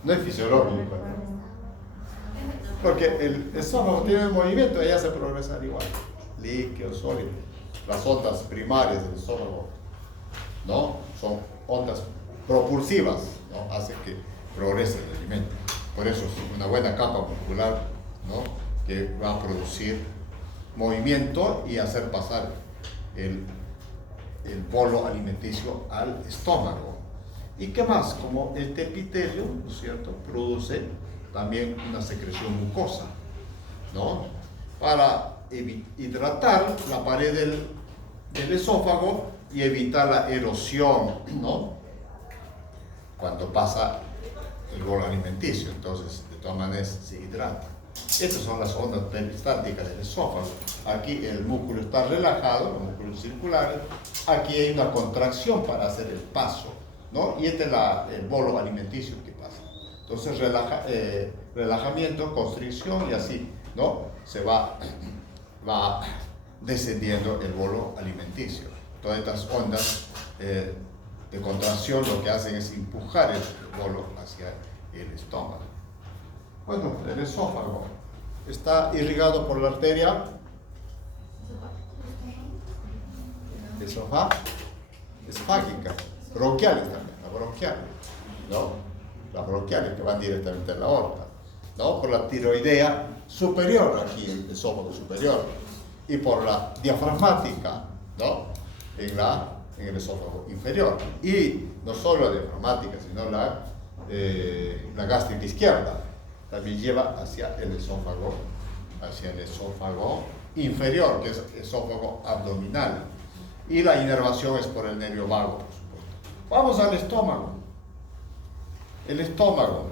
No es fisiológico, ¿no? Porque el esófago tiene movimiento y ella hace progresar igual. Líquido, sólido. Las ondas primarias del esófago, ¿no? Son ondas propulsivas, ¿no? Hacen que progrese el alimento. Por eso es una buena capa muscular, ¿no? Que va a producir movimiento y hacer pasar el bolo alimenticio al estómago. ¿Y qué más? Como el epitelio, ¿no es cierto?, produce también una secreción mucosa, ¿no? Para hidratar la pared del esófago y evitar la erosión, ¿no? Cuando pasa el bolo alimenticio, entonces de todas maneras se hidrata. Estas son las ondas peristáticas del esófago. Aquí el músculo está relajado, los músculos circulares. Aquí hay una contracción para hacer el paso, ¿no? Y este es el bolo alimenticio que pasa. Entonces relajamiento, constricción y así, ¿no? Se va descendiendo el bolo alimenticio. Todas estas ondas de contracción lo que hacen es empujar el bolo hacia el estómago. Bueno, el esófago está irrigado por la arteria esofágica, bronquiales también, la bronquial, ¿no? Las bronquiales que van directamente a la aorta, ¿no? Por la tiroidea superior, aquí el esófago superior, y por la diafragmática, ¿no? En el esófago inferior. Y no solo la diafragmática, sino la gástrica izquierda también lleva hacia el esófago inferior, que es el esófago abdominal. Y la inervación es por el nervio vago, por supuesto. Vamos al estómago. El estómago,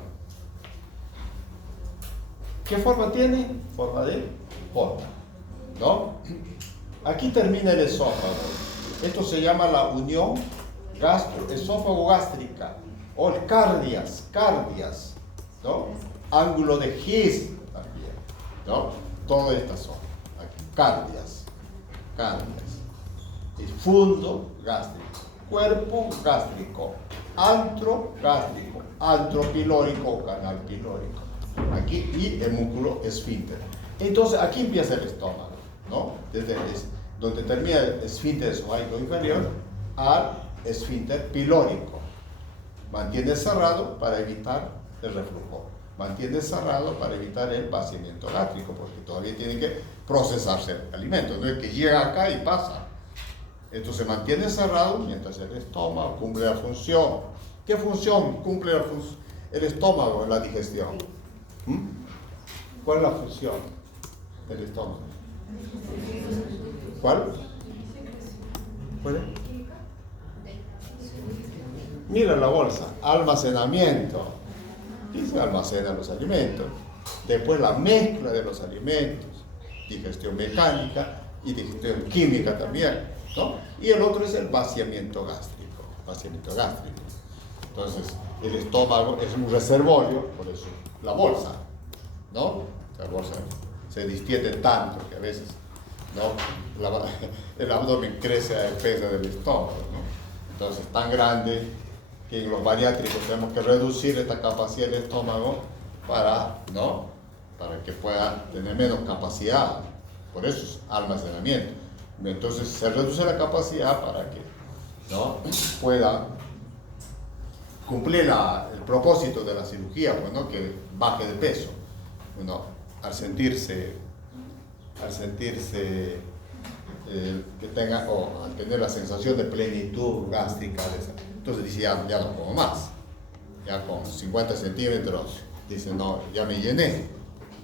¿qué forma tiene? Forma de pota, ¿no? Aquí termina el esófago. Esto se llama la unión esófago-gástrica, o el cardias, ¿no? Ángulo de His también, ¿no? Todas estas son aquí, cardias. El fundo gástrico, cuerpo gástrico, antro gástrico, antro pilórico o canal pilórico. Aquí, y el músculo esfínter. Entonces aquí empieza el estómago, ¿no? Desde donde termina el esfínter esofágico inferior al esfínter pilórico. Mantiene cerrado para evitar el reflujo. Mantiene cerrado para evitar el vaciamiento gástrico, porque todavía tiene que procesarse el alimento. No es que llega acá y pasa. Esto se mantiene cerrado mientras el estómago cumple la función. ¿Qué función cumple el estómago en la digestión? ¿Cuál es la función del estómago? ¿Cuál? ¿Cuál? Mira la bolsa, almacenamiento. Y se almacenan los alimentos. Después la mezcla de los alimentos, digestión mecánica y digestión química también, ¿no? Y el otro es el vaciamiento gástrico. Entonces, el estómago es un reservorio, por eso la bolsa, ¿no? La bolsa se distiende tanto que a veces, ¿no? El abdomen crece a defensa del estómago, ¿no? Entonces, tan grande que en los bariátricos tenemos que reducir esta capacidad del estómago para que pueda tener menos capacidad. Por eso es almacenamiento. Entonces se reduce la capacidad para que, ¿no?, pueda cumplir el propósito de la cirugía, pues, ¿no?, que baje de peso. uno al sentirse que tenga, o al tener la sensación de plenitud gástrica, entonces dice, ya no como más. Ya con 50 centímetros, dice, no, ya me llené,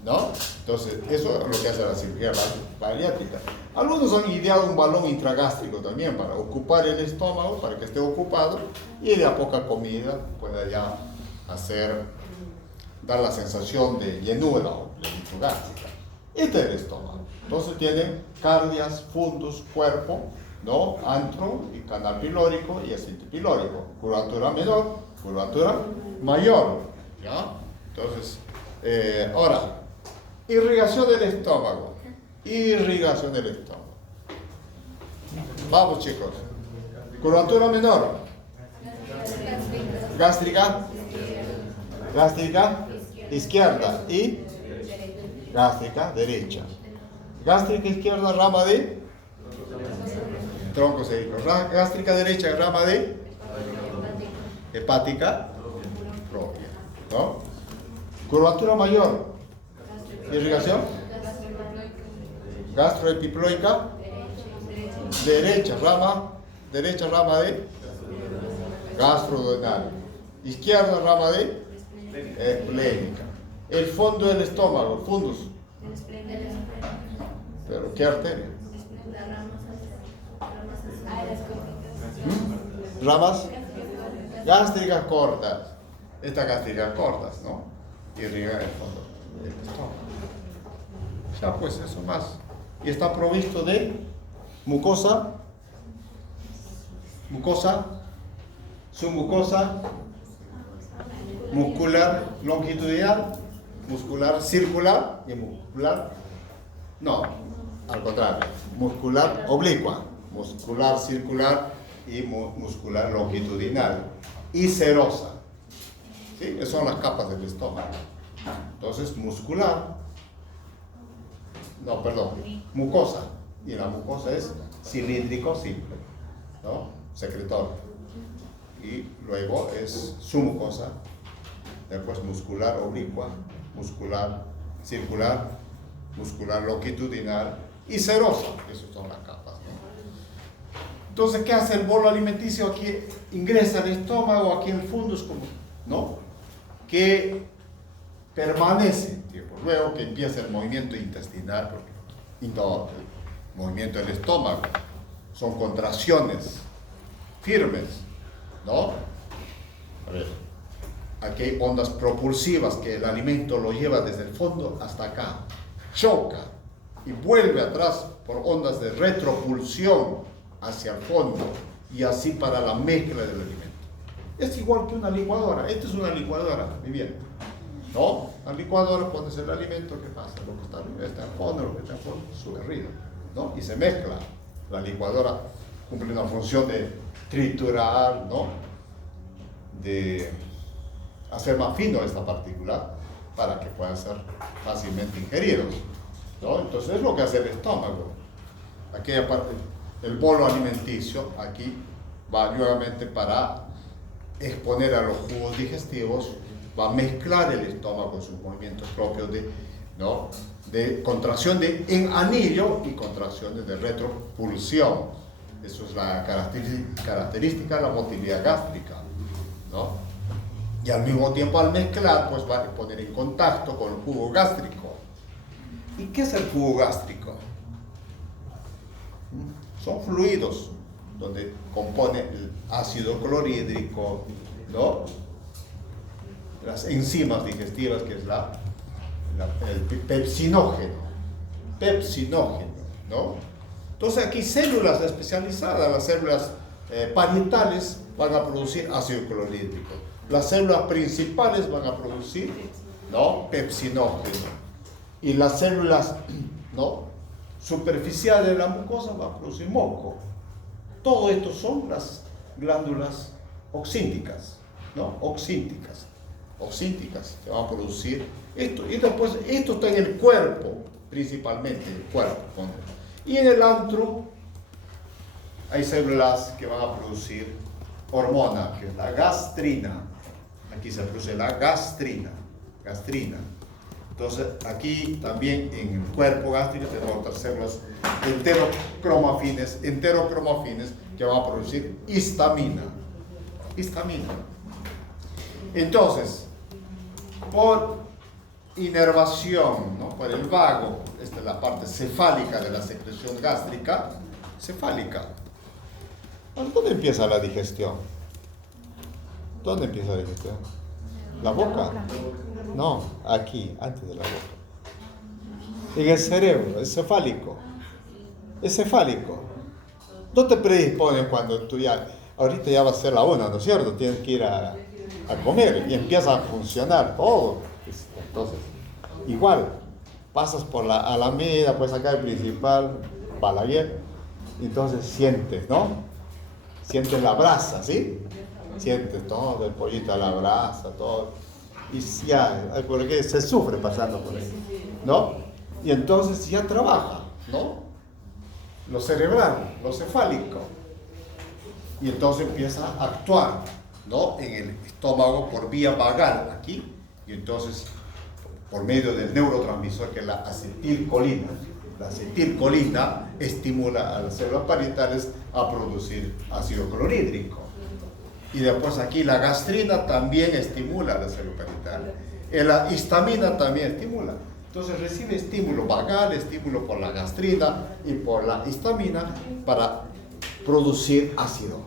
¿no? Entonces, eso es lo que hace la cirugía bariátrica. Algunos han ideado un balón intragástrico también para ocupar el estómago, para que esté ocupado, y de a poca comida pueda ya dar la sensación de llenura o plenitud gástrica. Este es el estómago. Entonces tienen cardias, fundus, cuerpo, ¿no? Antro y canal pilórico y esfínter pilórico. Curvatura menor, curvatura mayor, ¿ya? Entonces, ahora, irrigación del estómago. Irrigación del estómago. Vamos, chicos. Curvatura menor. Gástrica. Gástrica izquierda y gástrica derecha. Gástrica izquierda, rama de tronco célico. Gástrica derecha, rama de hepática propia, ¿no? Curvatura mayor, irrigación gastroepiploica derecha, rama de gastroduodenal. Izquierda, rama de esplénica. El fondo del estómago, fundus. Pero ¿qué arteria? Ramas gástricas cortas. Estas gástricas cortas, ¿no? Irrigan el fondo del estómago. Ya pues eso más. Y está provisto de mucosa, submucosa, muscular longitudinal, muscular circular y muscular, no, al contrario, muscular oblicua, muscular circular y muscular longitudinal y serosa. ¿Sí? Esas son las capas del estómago. Entonces, mucosa. Y la mucosa es cilíndrico simple, ¿no? Secretorio. Y luego es submucosa, después muscular oblicua, muscular circular, muscular longitudinal y serosa. Esas son las capas, ¿no? Entonces, ¿qué hace el bolo alimenticio? Aquí ingresa al estómago, aquí en el fundus, ¿no? Que permanece tiempo. Luego que empieza el movimiento intestinal, el movimiento del estómago, son contracciones firmes, ¿no? A ver, aquí hay ondas propulsivas que el alimento lo lleva desde el fondo hasta acá, choca y vuelve atrás por ondas de retropulsión hacia el fondo y así para la mezcla del alimento. Es igual que una licuadora. Esta es una licuadora, muy bien, ¿no? La licuadora pones el alimento, ¿qué pasa? Lo que está arriba está en fondo, lo que está en fondo sube arriba, ¿no? Y se mezcla. La licuadora cumple una función de triturar, ¿no? De hacer más fino esta partícula para que puedan ser fácilmente ingeridos, ¿no? Entonces es lo que hace el estómago. Aquella parte, el bolo alimenticio, aquí va nuevamente para exponer a los jugos digestivos, va a mezclar el estómago con sus movimientos propios ¿no? de contracción en anillo y contracciones de retropulsión. Eso es la característica de la motilidad gástrica, ¿no? Y al mismo tiempo al mezclar, pues va a poner en contacto con el jugo gástrico. ¿Y qué es el jugo gástrico? Son fluidos donde compone el ácido clorhídrico, ¿no? Las enzimas digestivas, que es el pepsinógeno, ¿no? Entonces aquí células especializadas, las células parietales van a producir ácido clorhídrico, las células principales van a producir, ¿no? Pepsinógeno, y las células, ¿no? superficiales de la mucosa van a producir moco. Todo esto son las glándulas oxínticas, ¿no? Oxínticas que van a producir esto. Y después, esto está en el cuerpo, principalmente el cuerpo. Y en el antro hay células que van a producir hormona, que es la gastrina. Aquí se produce la gastrina. Entonces, aquí también en el cuerpo gástrico tenemos otras células enterocromafines que van a producir histamina. Histamina. Entonces, por inervación, ¿no? Por el vago, esta es la parte cefálica de la secreción gástrica, cefálica. ¿Dónde empieza la digestión? ¿Dónde empieza la digestión? ¿La boca? No, aquí, antes de la boca. En el cerebro, es cefálico. Es cefálico. No te predispones cuando tú ya, ahorita ya va a ser la una, ¿no es cierto? Tienes que ir a comer y empieza a funcionar todo. Entonces, igual, pasas por la Alameda, pues acá el principal, Balaguer, entonces sientes, ¿no? Sientes la brasa, ¿sí? Sientes todo, el pollito a la brasa, todo. Y ya, porque se sufre pasando por ahí, ¿no? Y entonces ya trabaja, ¿no? Lo cerebral, lo cefálico. Y entonces empieza a actuar, ¿no? En el estómago por vía vagal, aquí. Y entonces, por medio del neurotransmisor que es la acetilcolina. La acetilcolina estimula a las células parietales a producir ácido clorhídrico. Y después aquí la gastrina también estimula a la célula parietal. La histamina también estimula. Entonces recibe estímulo vagal, estímulo por la gastrina y por la histamina para producir ácido,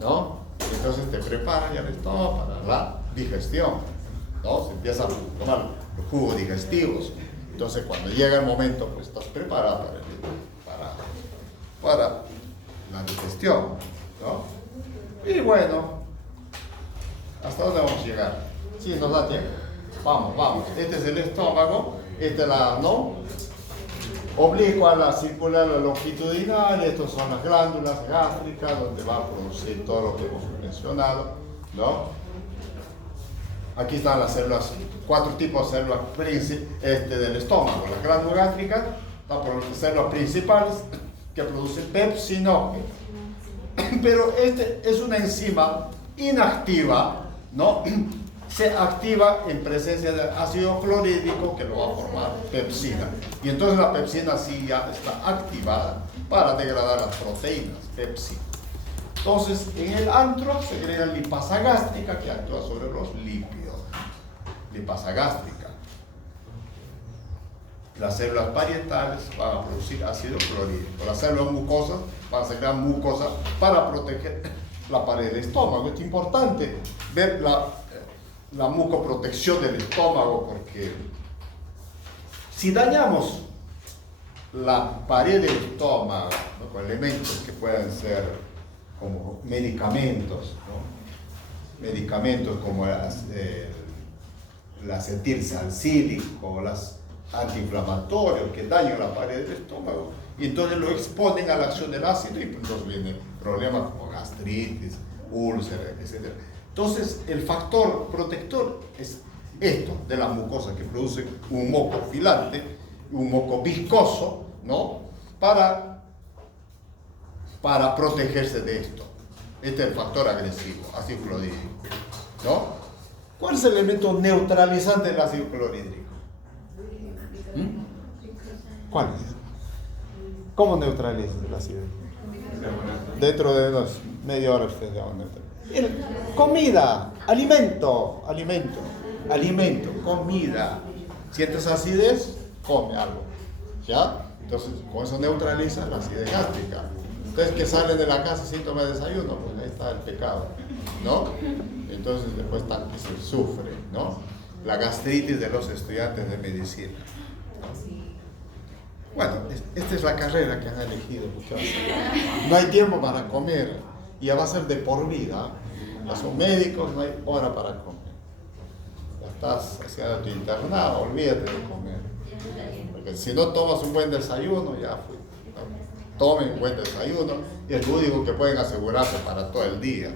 ¿no? Entonces te prepara ya el estómago para la digestión, ¿no? Se empieza a tomar los jugos digestivos. Entonces cuando llega el momento, pues estás preparado para la digestión, ¿no? Y bueno, ¿hasta dónde vamos a llegar? Sí, nos da tiempo. Vamos. Este es el estómago, esta es la, ¿no? Oblicua, la circular, la longitudinal, estas son las glándulas gástricas, donde va a producir todo lo que hemos mencionado, ¿no? Aquí están las células, 4 tipos de células del estómago. Las glándulas gástricas, las células principales que producen pepsinógeno. Pero este es una enzima inactiva, ¿no? Se activa en presencia del ácido clorhídrico que lo va a formar pepsina. Y entonces la pepsina sí ya está activada para degradar las proteínas, pepsina. Entonces en el antro se crea lipasa gástrica que actúa sobre los lípidos. Lipasa gástrica. Las células parietales van a producir ácido clorhídrico. Las células mucosas van a secretar mucosa para proteger la pared del estómago. Es importante ver la mucoprotección del estómago porque si dañamos la pared del estómago, ¿no? Con elementos que puedan ser como medicamentos, ¿no? Medicamentos como el acetilsalicílico, las antiinflamatorios que dañan la pared del estómago y entonces lo exponen a la acción del ácido y entonces vienen problemas como gastritis, úlceras, etc. Entonces el factor protector es esto de la mucosa que produce un moco filante, un moco viscoso, ¿no? Para protegerse de esto. Este es el factor agresivo, ácido clorhídrico, ¿no? ¿Cuál es el elemento neutralizante del ácido clorhídrico? ¿Cuál es? ¿Cómo neutraliza el ácido? Dentro de unos media hora ustedes ya van a neutralizar. Comida, alimento, comida. ¿Sientes acidez? Come algo. ¿Ya? Entonces, con eso neutraliza la acidez gástrica. Ustedes que salen de la casa sin tomar desayuno, pues ahí está el pecado, ¿no? Entonces, después está que se sufre, ¿no? La gastritis de los estudiantes de medicina. Bueno, esta es la carrera que han elegido muchachos. No hay tiempo para comer y ya va a ser de por vida. Ya son médicos, no hay hora para comer. Ya estás haciendo tu internado, olvídate de comer. Porque si no tomas un buen desayuno, ya fue. Tomen un buen desayuno y es lo único que pueden asegurarse para todo el día.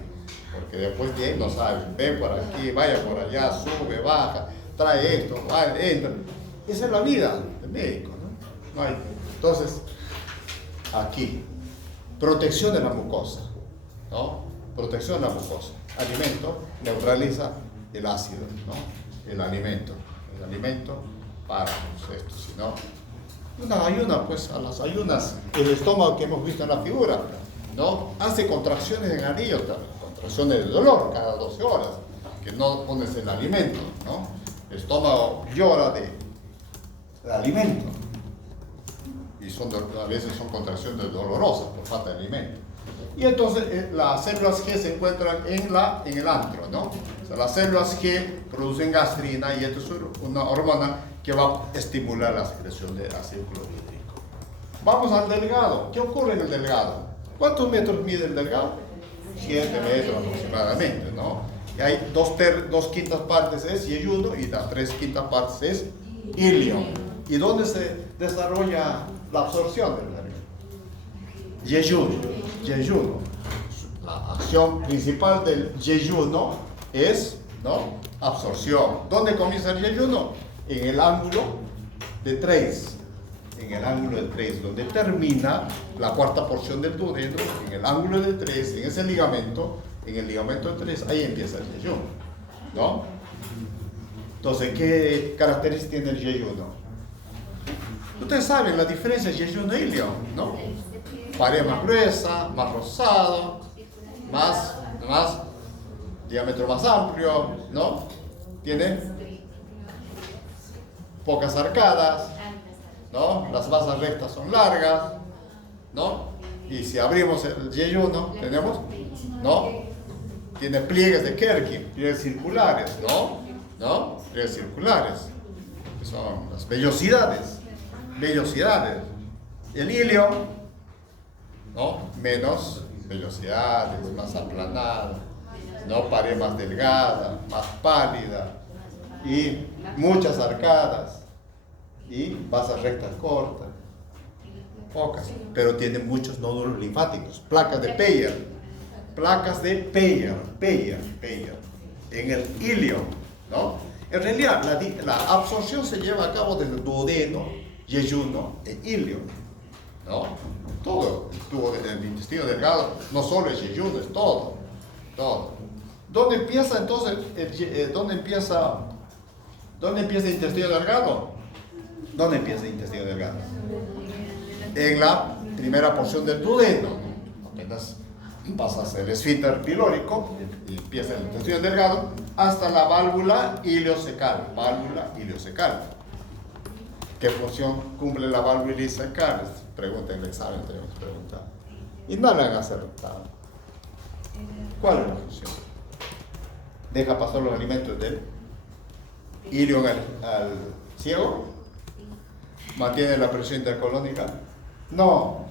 Porque después de ahí no saben, ven por aquí, vaya por allá, sube, baja, trae esto, va, entra. Esa es la vida del médico, ¿no? No hay. Entonces, aquí, protección de la mucosa, ¿no? Protección de la mucosa. Alimento neutraliza el ácido, ¿no? El alimento. el alimento para esto, si no, una ayuna, pues a las ayunas, el estómago que hemos visto en la figura, ¿no? Hace contracciones en anillo, contracciones de dolor cada 12 horas, que no pones el alimento, ¿no? El estómago llora de alimento, y a veces son contracciones dolorosas por falta de alimento. Y entonces las células G se encuentran en el antro, ¿no? O sea, las células G producen gastrina y esto es una hormona que va a estimular la secreción de ácido clorhídrico. Vamos al delgado. ¿Qué ocurre en el delgado? ¿Cuántos metros mide el delgado? 7 metros aproximadamente, ¿no? Y hay dos quintas partes es yeyuno y las 3/5 partes es ilio. ¿Y dónde se desarrolla la absorción del alimento? Yeyuno. La acción principal del yeyuno es, ¿no?, absorción. ¿Dónde comienza el yeyuno? En el ángulo de 3. En el ángulo de 3, donde termina la cuarta porción del duodeno, en el ángulo de 3, en ese ligamento, en el ligamento de 3, ahí empieza el yeyuno, ¿no? Entonces, ¿qué características tiene el yeyuno? Ustedes saben la diferencia de yeyuno e ilio, ¿no? Pared más gruesa, más rosado, más diámetro más amplio, ¿no? Tiene pocas arcadas, ¿no? Las basas rectas son largas, ¿no? Y si abrimos el yeyuno, tenemos, ¿no? Tiene pliegues de Kerkin, pliegues circulares, ¿no? Pliegues circulares, que son las vellosidades. El ilio, ¿no? Menos vellosidades, más aplanada, ¿no? Pared más delgada, más pálida y muchas arcadas y basas rectas cortas, pocas, pero tiene muchos nódulos linfáticos, placas de Peyer, en el ilio, ¿no? En realidad la absorción se lleva a cabo desde el duodeno, yeyuno e ilio, ¿no? Todo el tubo del intestino delgado, no solo es yeyuno, es todo. ¿Dónde empieza entonces dónde empieza el intestino delgado? ¿Dónde empieza el intestino delgado? En la primera porción del duodeno. Apenas pasas el esfínter pilórico y empieza el intestino delgado hasta la válvula ileocecal. ¿Qué función cumple la válvula ileocecal? Pregunta en el examen, tenemos que preguntar. Y no le han acertado. ¿Cuál es la función? Deja pasar los alimentos del ilio al ciego. ¿Mantiene la presión intercolónica? No,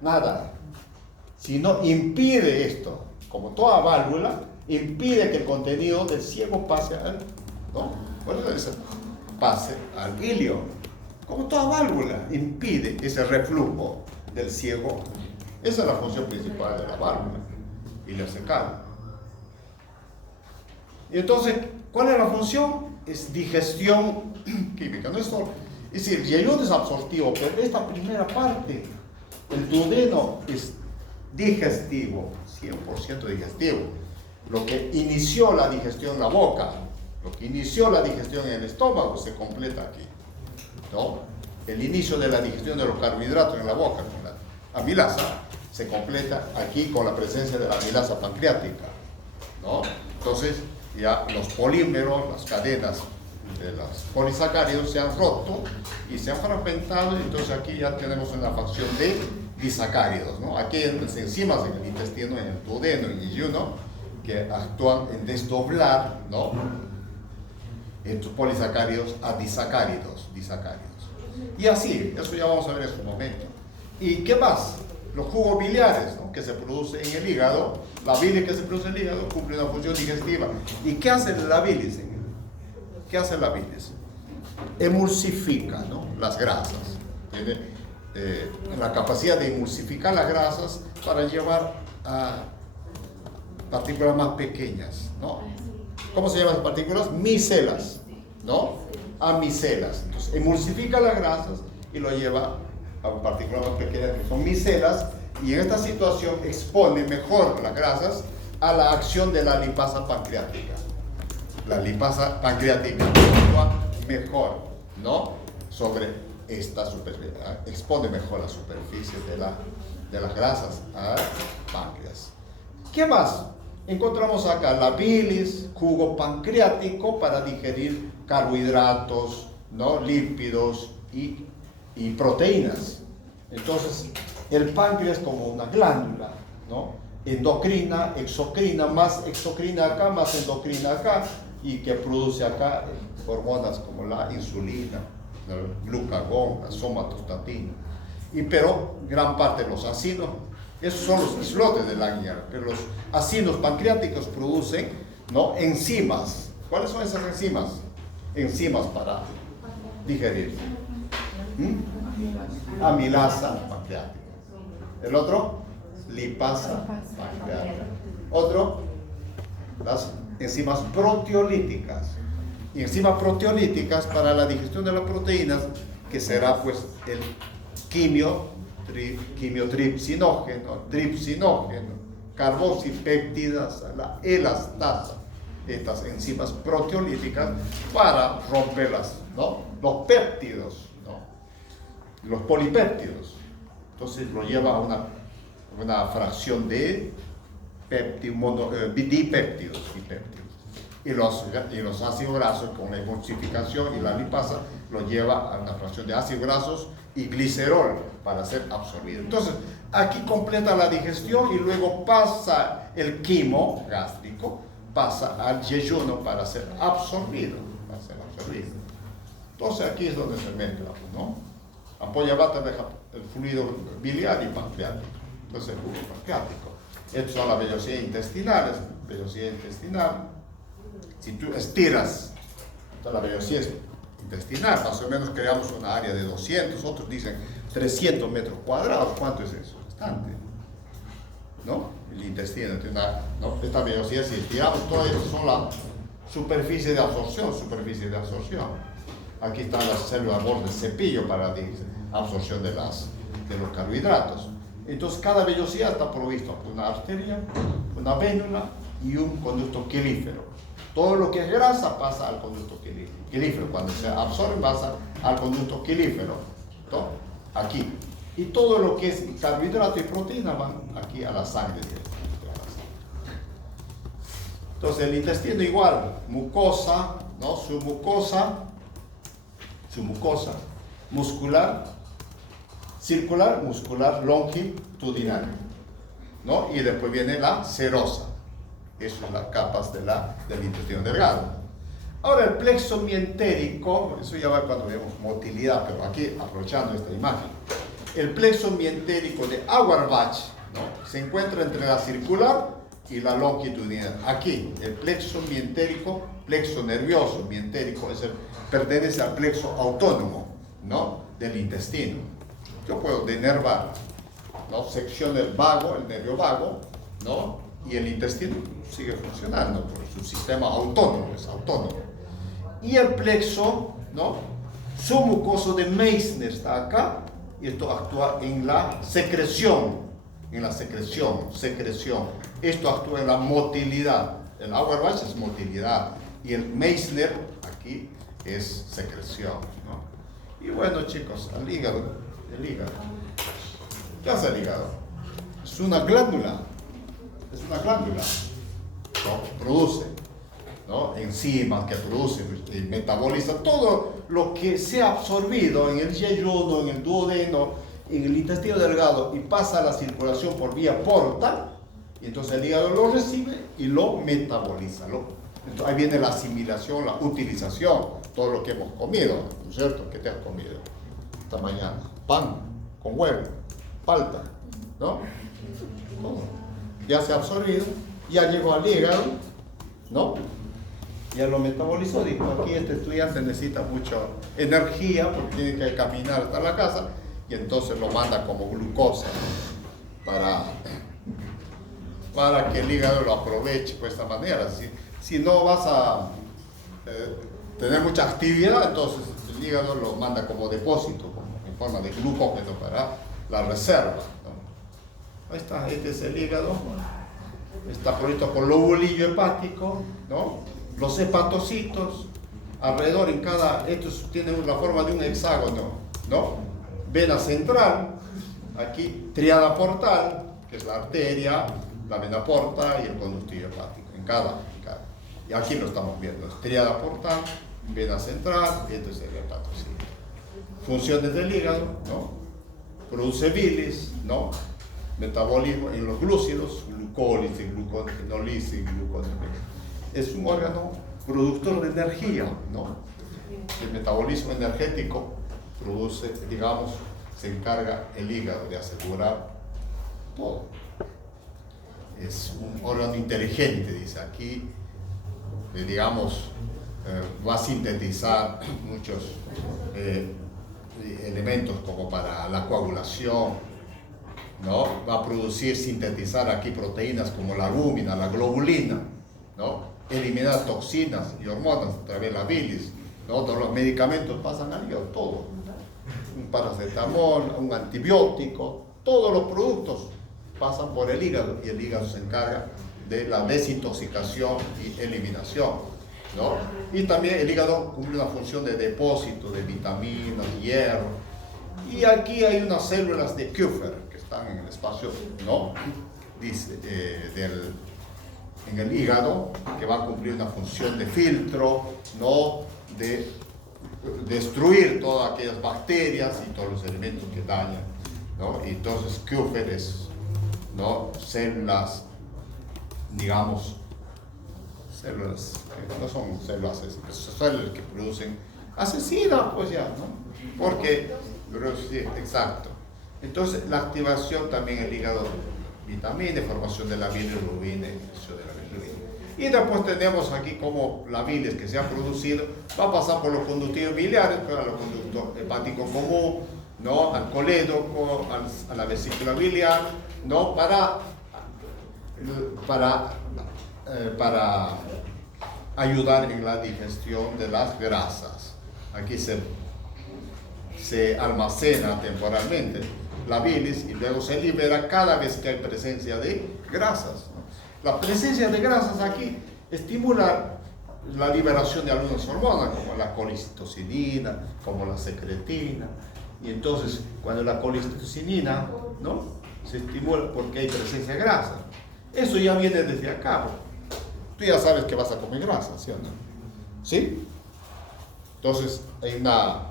nada. Sino impide esto, como toda válvula, impide que el contenido del ciego pase al, ¿no? Por eso dice, pase al ilio. Como toda válvula, impide ese reflujo del ciego. Esa es la función principal de la válvula ileocecal. Y entonces, ¿cuál es la función? Es digestión química. No es solo, es decir, el yeyuno es absortivo, pero esta primera parte, el duodeno, es digestivo, 100% digestivo. Lo que inició la digestión en la boca, lo que inició la digestión en el estómago, se completa aquí, ¿no? El inicio de la digestión de los carbohidratos en la boca con la amilasa se completa aquí con la presencia de la amilasa pancreática, ¿no? Entonces ya los polímeros, las cadenas de los polisacáridos se han roto y se han fragmentado, y entonces aquí ya tenemos una facción de disacáridos, ¿no? Aquí hay las enzimas en el intestino, en el duodeno, en el yeyuno, que actúan en desdoblar, ¿no?, estos polisacáridos a disacáridos. Y así, eso ya vamos a ver en su momento. ¿Y qué más? Los jugos biliares, ¿no?, que se producen en el hígado, la bilis que se produce en el hígado cumple una función digestiva. ¿Y qué hace la bilis? ¿Qué hace la bilis? Emulsifica, ¿no?, las grasas. Tiene la capacidad de emulsificar las grasas para llevar a partículas más pequeñas, ¿no? ¿Cómo se llaman las partículas? Micelas, ¿no? A micelas. Entonces, emulsifica las grasas y lo lleva a partículas más pequeñas que son micelas, y en esta situación expone mejor las grasas a la acción de la lipasa pancreática. La lipasa pancreática actúa mejor, ¿no? Sobre esta superficie, expone mejor la superficie de las grasas al páncreas. ¿Qué más? Encontramos acá la bilis, jugo pancreático para digerir carbohidratos, ¿no? Lípidos y proteínas. Entonces, el páncreas como una glándula, ¿no? Endocrina, exocrina, más exocrina acá, más endocrina acá, y que produce acá hormonas como la insulina, el glucagón, la somatostatina. Pero gran parte de los ácidos, esos son los islotes del águila, pero los ácidos pancreáticos producen, ¿no? Enzimas. ¿Cuáles son esas enzimas? Enzimas para digerir. Amilasa pancreática. El otro, lipasa pancreática. Otro, las enzimas proteolíticas. Y enzimas proteolíticas para la digestión de las proteínas, que será pues el quimiotripsinógeno, tripsinógeno, carboxipéptidas, la elastasa, estas enzimas proteolíticas para romperlas, ¿no? Los péptidos, ¿no? Los polipéptidos. Entonces lo lleva a una fracción de dipéptidos. Y los ácidos grasos, con la emulsificación y la lipasa, lo lleva a una fracción de ácidos grasos y glicerol para ser absorbido. Entonces, aquí completa la digestión y luego pasa el quimo gástrico, pasa al yeyuno para ser absorbido. Entonces, aquí es donde se mezcla, ¿no? Ampolla bata deja el fluido biliar y pancreático. Entonces, el jugo pancreático. Estas son las vellosidades intestinales. Vellosidad intestinal. Si tú estiras toda la vellosidad intestinal, más o menos creamos una área de 200, otros dicen 300 metros cuadrados. ¿Cuánto es eso? Bastante, ¿no? El intestino tiene ¿no? Esta vellosidad, si estiramos todo eso, son la superficie de absorción. Aquí están las células borde cepillo para la absorción de los carbohidratos. Entonces, cada vellosidad está provisto por una arteria, una vénula y un conducto quelífero. Todo lo que es grasa pasa al conducto quelífero. Cuando se absorbe pasa al conducto quelífero, ¿no? Aquí. Y todo lo que es carbohidrato y proteína van aquí a la sangre directamente. Entonces el intestino igual, mucosa, ¿no? Su mucosa muscular, circular, muscular, longitudinal, ¿no? Y después viene la serosa. Esas son las capas del intestino delgado. Ahora el plexo mientérico, eso ya va cuando vemos motilidad, pero aquí aprovechando esta imagen. El plexo mientérico de Auerbach, ¿no? Se encuentra entre la circular y la longitudinal. Aquí, el plexo mientérico, plexo nervioso mientérico, pertenece al plexo autónomo, ¿no? Del intestino. Yo puedo denervar, ¿no? Sección del vago, el nervio vago, ¿no? Y el intestino sigue funcionando por su sistema autónomo, es autónomo. Y el plexo, ¿no? Submucoso de Meissner está acá, y esto actúa en la secreción, Esto actúa en la motilidad. El Auerbach es motilidad, y el Meissner aquí es secreción, ¿no? Y bueno, chicos, el hígado. ¿Qué hace el hígado? Es una glándula, ¿no? Produce, ¿no? Enzimas que produce y metaboliza todo lo que se ha absorbido en el yeyuno, en el duodeno, en el intestino delgado y pasa a la circulación por vía portal, y entonces el hígado lo recibe y lo metaboliza. Entonces ahí viene la asimilación, la utilización, todo lo que hemos comido, ¿no es cierto? ¿Qué te has comido esta mañana? Pan con huevo, palta, ¿no? Todo. Ya se ha absorbido, ya llegó al hígado, ¿no? Ya lo metabolizó. Dijo, aquí este estudiante necesita mucha energía porque tiene que caminar hasta la casa, y entonces lo manda como glucosa para que el hígado lo aproveche de esta manera. Si no vas a tener mucha actividad, entonces el hígado lo manda como depósito, en forma de glucógeno para la reserva, ¿no? Ahí está, este es el hígado, está provisto por lóbulo hepático, ¿no? Los hepatocitos, alrededor en cada, estos tienen la forma de un hexágono, ¿no? Vena central, aquí tríada portal, que es la arteria, la vena porta y el conductillo hepático, en cada. Y aquí lo estamos viendo, es tríada portal, vena central, y entonces el hepatocito. Funciones del hígado, ¿no? Produce bilis, ¿no? Metabolismo en los glúcidos, glucólisis, glucogenólisis, es un órgano productor de energía, ¿no? El metabolismo energético produce, digamos, se encarga el hígado de asegurar todo. Es un órgano inteligente, dice aquí, digamos, va a sintetizar muchos elementos como para la coagulación, ¿no? Va a producir, sintetizar aquí proteínas como la albúmina, la globulina, ¿no? Eliminar toxinas y hormonas a través de la bilis, ¿no? Todos los medicamentos pasan al hígado, todo. Un paracetamol, un antibiótico, todos los productos pasan por el hígado y el hígado se encarga de la desintoxicación y eliminación, ¿no? Y también el hígado cumple una función de depósito de vitaminas, hierro. Y aquí hay unas células de Kupffer que están en el espacio, ¿no? Dice, en el hígado, que va a cumplir una función de filtro, ¿no? De destruir todas aquellas bacterias y todos los elementos que dañan, ¿no? Y entonces Kupffer es, ¿no? Células, digamos, células, no son células asesinas, son células que producen asesinas, pues ya, ¿no? Porque, sí, exacto. Entonces, la activación también el hígado, vitamina, formación de la bilirrubina, expresión de la bilirrubina. Y después tenemos aquí como la bilis que se ha producido va a pasar por los conductos biliares, pero a los conductos hepático común, ¿no? Al colédoco, a la vesícula biliar, ¿no? Para ayudar en la digestión de las grasas. Aquí se almacena temporalmente la bilis y luego se libera cada vez que hay presencia de grasas, ¿no? La presencia de grasas aquí estimula la liberación de algunas hormonas como la colicistocinina, como la secretina, y entonces cuando la colicistocinina, ¿no? Se estimula porque hay presencia de grasa. Eso ya viene desde acá. Tú ya sabes que vas a comer grasa, ¿sí o no? ¿Sí? Entonces hay una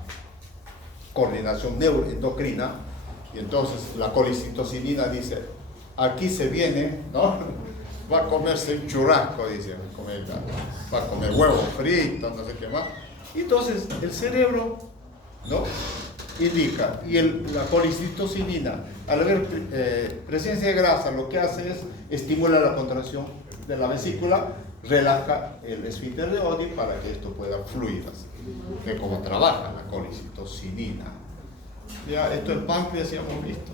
coordinación neuroendocrina y entonces la colicistocinina dice, aquí se viene, ¿no? Va a comerse un churrasco, dice, va a comer huevos fritos, no sé qué más. Y entonces el cerebro, ¿no? Indica, y la colicistocinina, al haber presencia de grasa, lo que hace es estimular la contracción de la vesícula, relaja el esfínter de Oddi para que esto pueda fluir así. Ve cómo trabaja la colicistocinina. Ya, esto el páncreas ya hemos visto.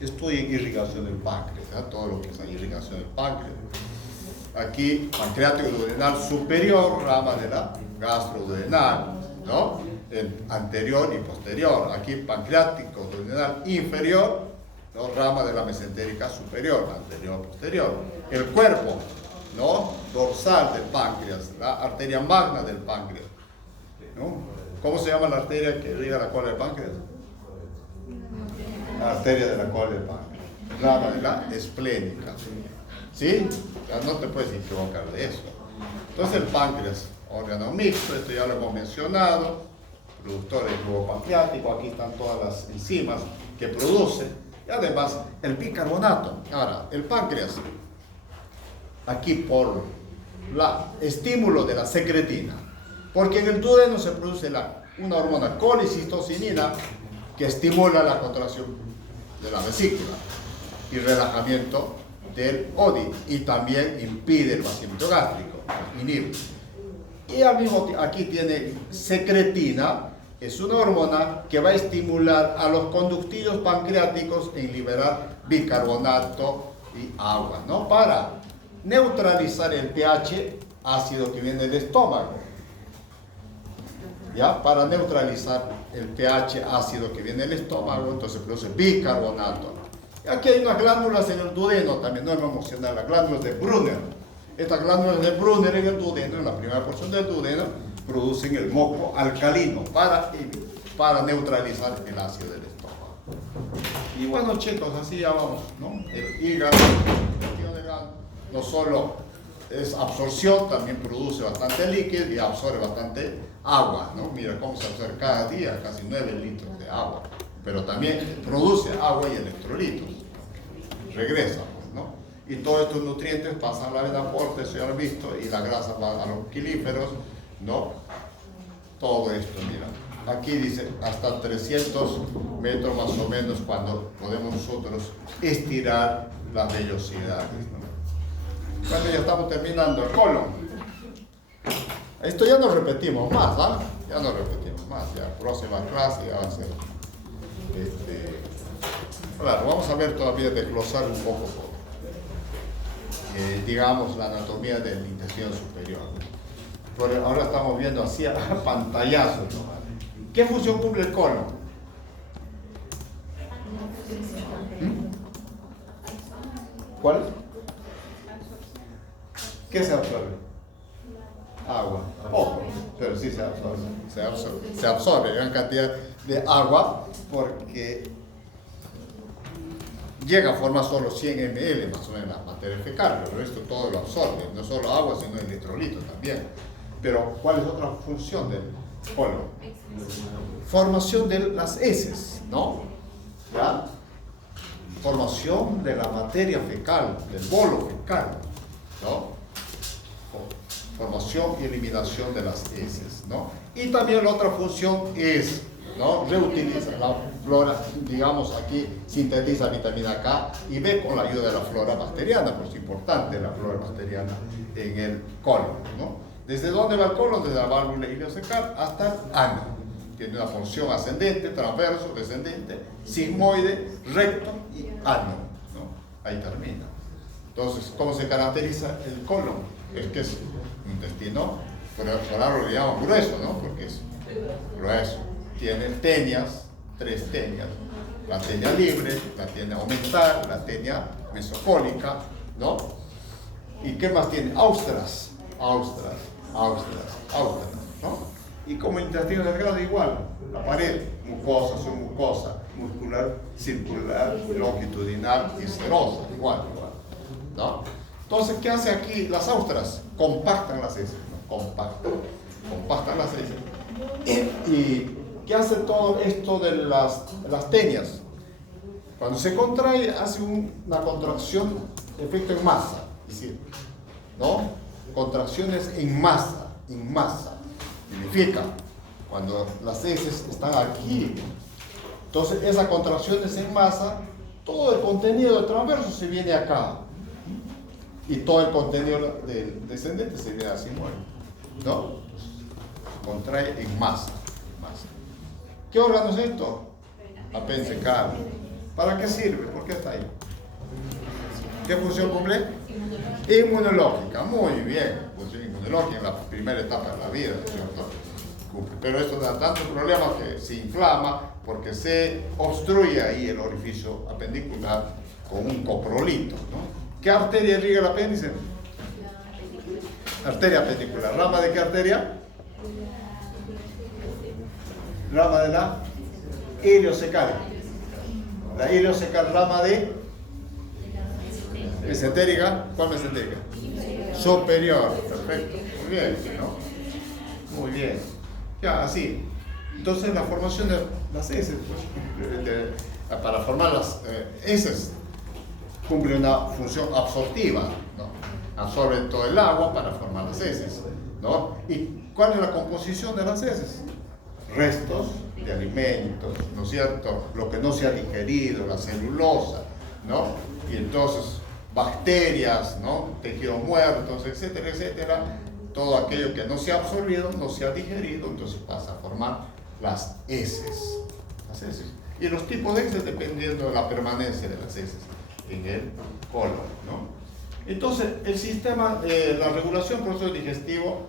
Estoy en irrigación del páncreas, ¿ya? Todo lo que es la irrigación del páncreas. Aquí, pancreático duodenal superior, rama de la gastroduodenal, ¿no? El anterior y posterior. Aquí, pancreático duodenal inferior, ¿no? Rama de la mesentérica superior, anterior, posterior. El cuerpo, ¿no? Dorsal del páncreas, la arteria magna del páncreas, ¿no? ¿Cómo se llama la arteria que irriga la cola del páncreas? La arteria de la cola del páncreas, rama de la esplénica, ¿sí? Ya no te puedes equivocar de eso. Entonces el páncreas, órgano mixto, esto ya lo hemos mencionado, productor del jugo pancreático, aquí están todas las enzimas que produce, y además el bicarbonato. Ahora, el páncreas, aquí por el estímulo de la secretina, porque en el duodeno se produce una hormona colicistocinina que estimula la contracción de la vesícula y relajamiento del Oddi y también impide el vaciamiento gástrico, inhibe. Y al mismo tiempo, aquí tiene secretina, es una hormona que va a estimular a los conductillos pancreáticos en liberar bicarbonato y agua, ¿no? Para neutralizar el pH ácido que viene del estómago. ¿Ya? Para neutralizar el pH ácido que viene del estómago, entonces produce bicarbonato. Y aquí hay unas glándulas en el duodeno, también no hemos mencionado, las glándulas de Brunner. Estas glándulas de Brunner en el duodeno, en la primera porción del duodeno, producen el moco alcalino para neutralizar el ácido del estómago. Y bueno, chicos, así ya vamos, ¿no? El hígado no solo es absorción, también produce bastante líquido y absorbe bastante agua, ¿no? Mira cómo se absorbe cada día, casi 9 litros de agua, pero también produce agua y electrolitos, regresa, ¿no? Y todos estos nutrientes pasan a la vena porta, eso ya lo han visto, y la grasa va a los quelíferos, ¿no? Todo esto, mira. Aquí dice hasta 300 metros más o menos cuando podemos nosotros estirar las vellosidades, ¿no? Bueno, ya estamos terminando el colon. Esto ya no repetimos más, ¿ah? Ya no repetimos más, ya próxima clase ya va a ser. Claro, vamos a ver todavía desglosar un poco, digamos, la anatomía del intestino superior. Pero ahora estamos viendo así a pantallazos, ¿no? ¿Qué función cumple el colon? ¿Cuál? ¿Qué se absorbe? Agua. Poco, pero sí se absorbe. Se absorbe gran cantidad de agua porque llega a formar solo 100 ml más o menos la materia fecal, pero el resto todo lo absorbe, no solo agua sino electrolitos también. Pero ¿cuál es otra función del colon? Formación de las heces, ¿no? ¿Ya? Formación de la materia fecal, del bolo fecal, ¿no? Formación y eliminación de las heces, ¿no? Y también la otra función es, ¿no? Reutiliza la flora, digamos aquí sintetiza vitamina K y B con la ayuda de la flora bacteriana, por eso es importante la flora bacteriana en el colon, ¿no? ¿Desde dónde va el colon? Desde la válvula ileocecal hasta el ano. Tiene una función ascendente, transverso, descendente, sigmoide, recto y ano, ¿no? Ahí termina. Entonces, ¿cómo se caracteriza el colon? Es que es un intestino, por ahora lo llaman grueso, ¿no? Porque es grueso. Tiene tenias, 3 tenias. La tenia libre, la tenia aumental, la tenia mesocólica, ¿no? ¿Y qué más tiene? Austras, ¿no? Y como el intestino delgado igual, la pared, mucosa, submucosa, muscular, circular, longitudinal y serosa, igual, ¿no? Entonces, ¿qué hace aquí las austras? Compactan las heces, ¿no? Compactan las heces. ¿Y qué hace todo esto de las tenias? Cuando se contrae, hace una contracción, efecto en masa, es decir, ¿no? Contracciones en masa. Significa, cuando las heces están aquí, entonces esas contracciones en masa, todo el contenido del transverso se viene acá. Y todo el contenido del descendente se viene así, ¿no? Contrae en masa. ¿Qué órgano es esto? Apéndice carne. ¿Para qué sirve? ¿Por qué está ahí? ¿Qué función cumple? Inmunológica, muy bien. Función inmunológica en la primera etapa de la vida, ¿cierto? Pero esto da tantos problemas que se inflama porque se obstruye ahí el orificio apendicular con un coprolito, ¿no? ¿Qué arteria irriga el apéndice? Arteria apendicular. ¿Rama de qué arteria? Rama de la ileocecal. La ileocecal, rama de mesentérica. ¿Cuál mesentérica? Superior. Perfecto. Muy bien, ¿no? Muy bien. Ya, así. Entonces la formación de las heces, pues, para formar las heces, cumple una función absortiva, ¿no? Absorbe todo el agua para formar las heces, ¿no? ¿Y cuál es la composición de las heces? Restos de alimentos, ¿no es cierto? Lo que no se ha digerido, la celulosa, ¿no? Y entonces bacterias, ¿no? Tejidos muertos, etcétera, etcétera. Todo aquello que no se ha absorbido, no se ha digerido, entonces pasa a formar las heces. Las heces. Y los tipos de heces dependiendo de la permanencia de las heces en el colon, ¿no? Entonces, el sistema, la regulación del proceso digestivo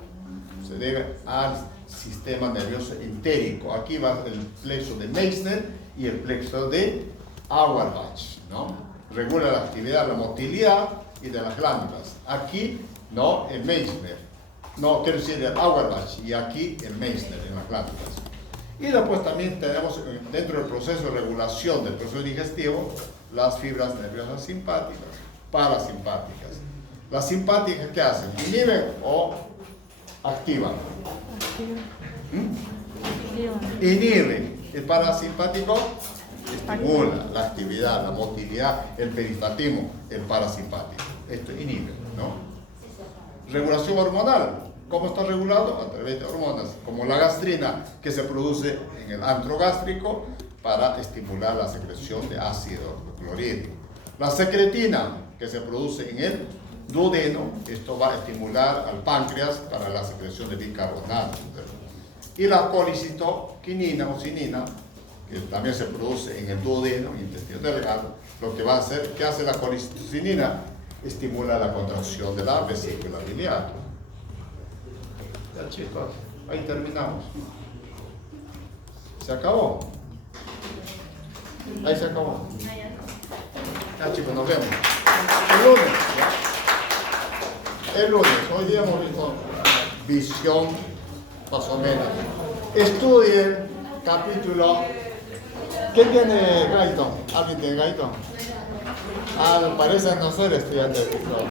se debe al sistema nervioso entérico. Aquí va el plexo de Meissner y el plexo de Auerbach, ¿no? Regula la actividad, la motilidad y de las glándulas. Aquí, ¿no? El Meissner. No, quiero decir el Auerbach y aquí el Meissner en las glándulas. Y después también tenemos dentro del proceso de regulación del proceso digestivo las fibras nerviosas simpáticas, parasimpáticas. Las simpáticas, ¿qué hacen? ¿Inhiben o activan? Inhiben. El parasimpático estimula la actividad, la motilidad, el peristatismo, el parasimpático. Esto inhibe, ¿no? Regulación hormonal. ¿Cómo está regulado? A través de hormonas, como la gastrina, que se produce en el antro gástrico para estimular la secreción de ácido clorhídrico. La secretina, que se produce en el duodeno, esto va a estimular al páncreas para la secreción de bicarbonato. Y la colicitoquinina o cinina, que también se produce en el duodeno, en el intestino delgado, lo que va a hacer, ¿qué hace la colicistocinina? Estimula la contracción de la vesícula biliar. Ya chicos, ahí terminamos. ¿Se acabó? Ahí se acabó. Ya chicos, nos vemos. El lunes, ¿ya? El lunes, hoy día hemos visto visión, más o menos. Estudien capítulo. ¿Quién tiene Gaiton? ¿Alguien tiene Gaiton? Ah, parece no ser estudiante de Pictor.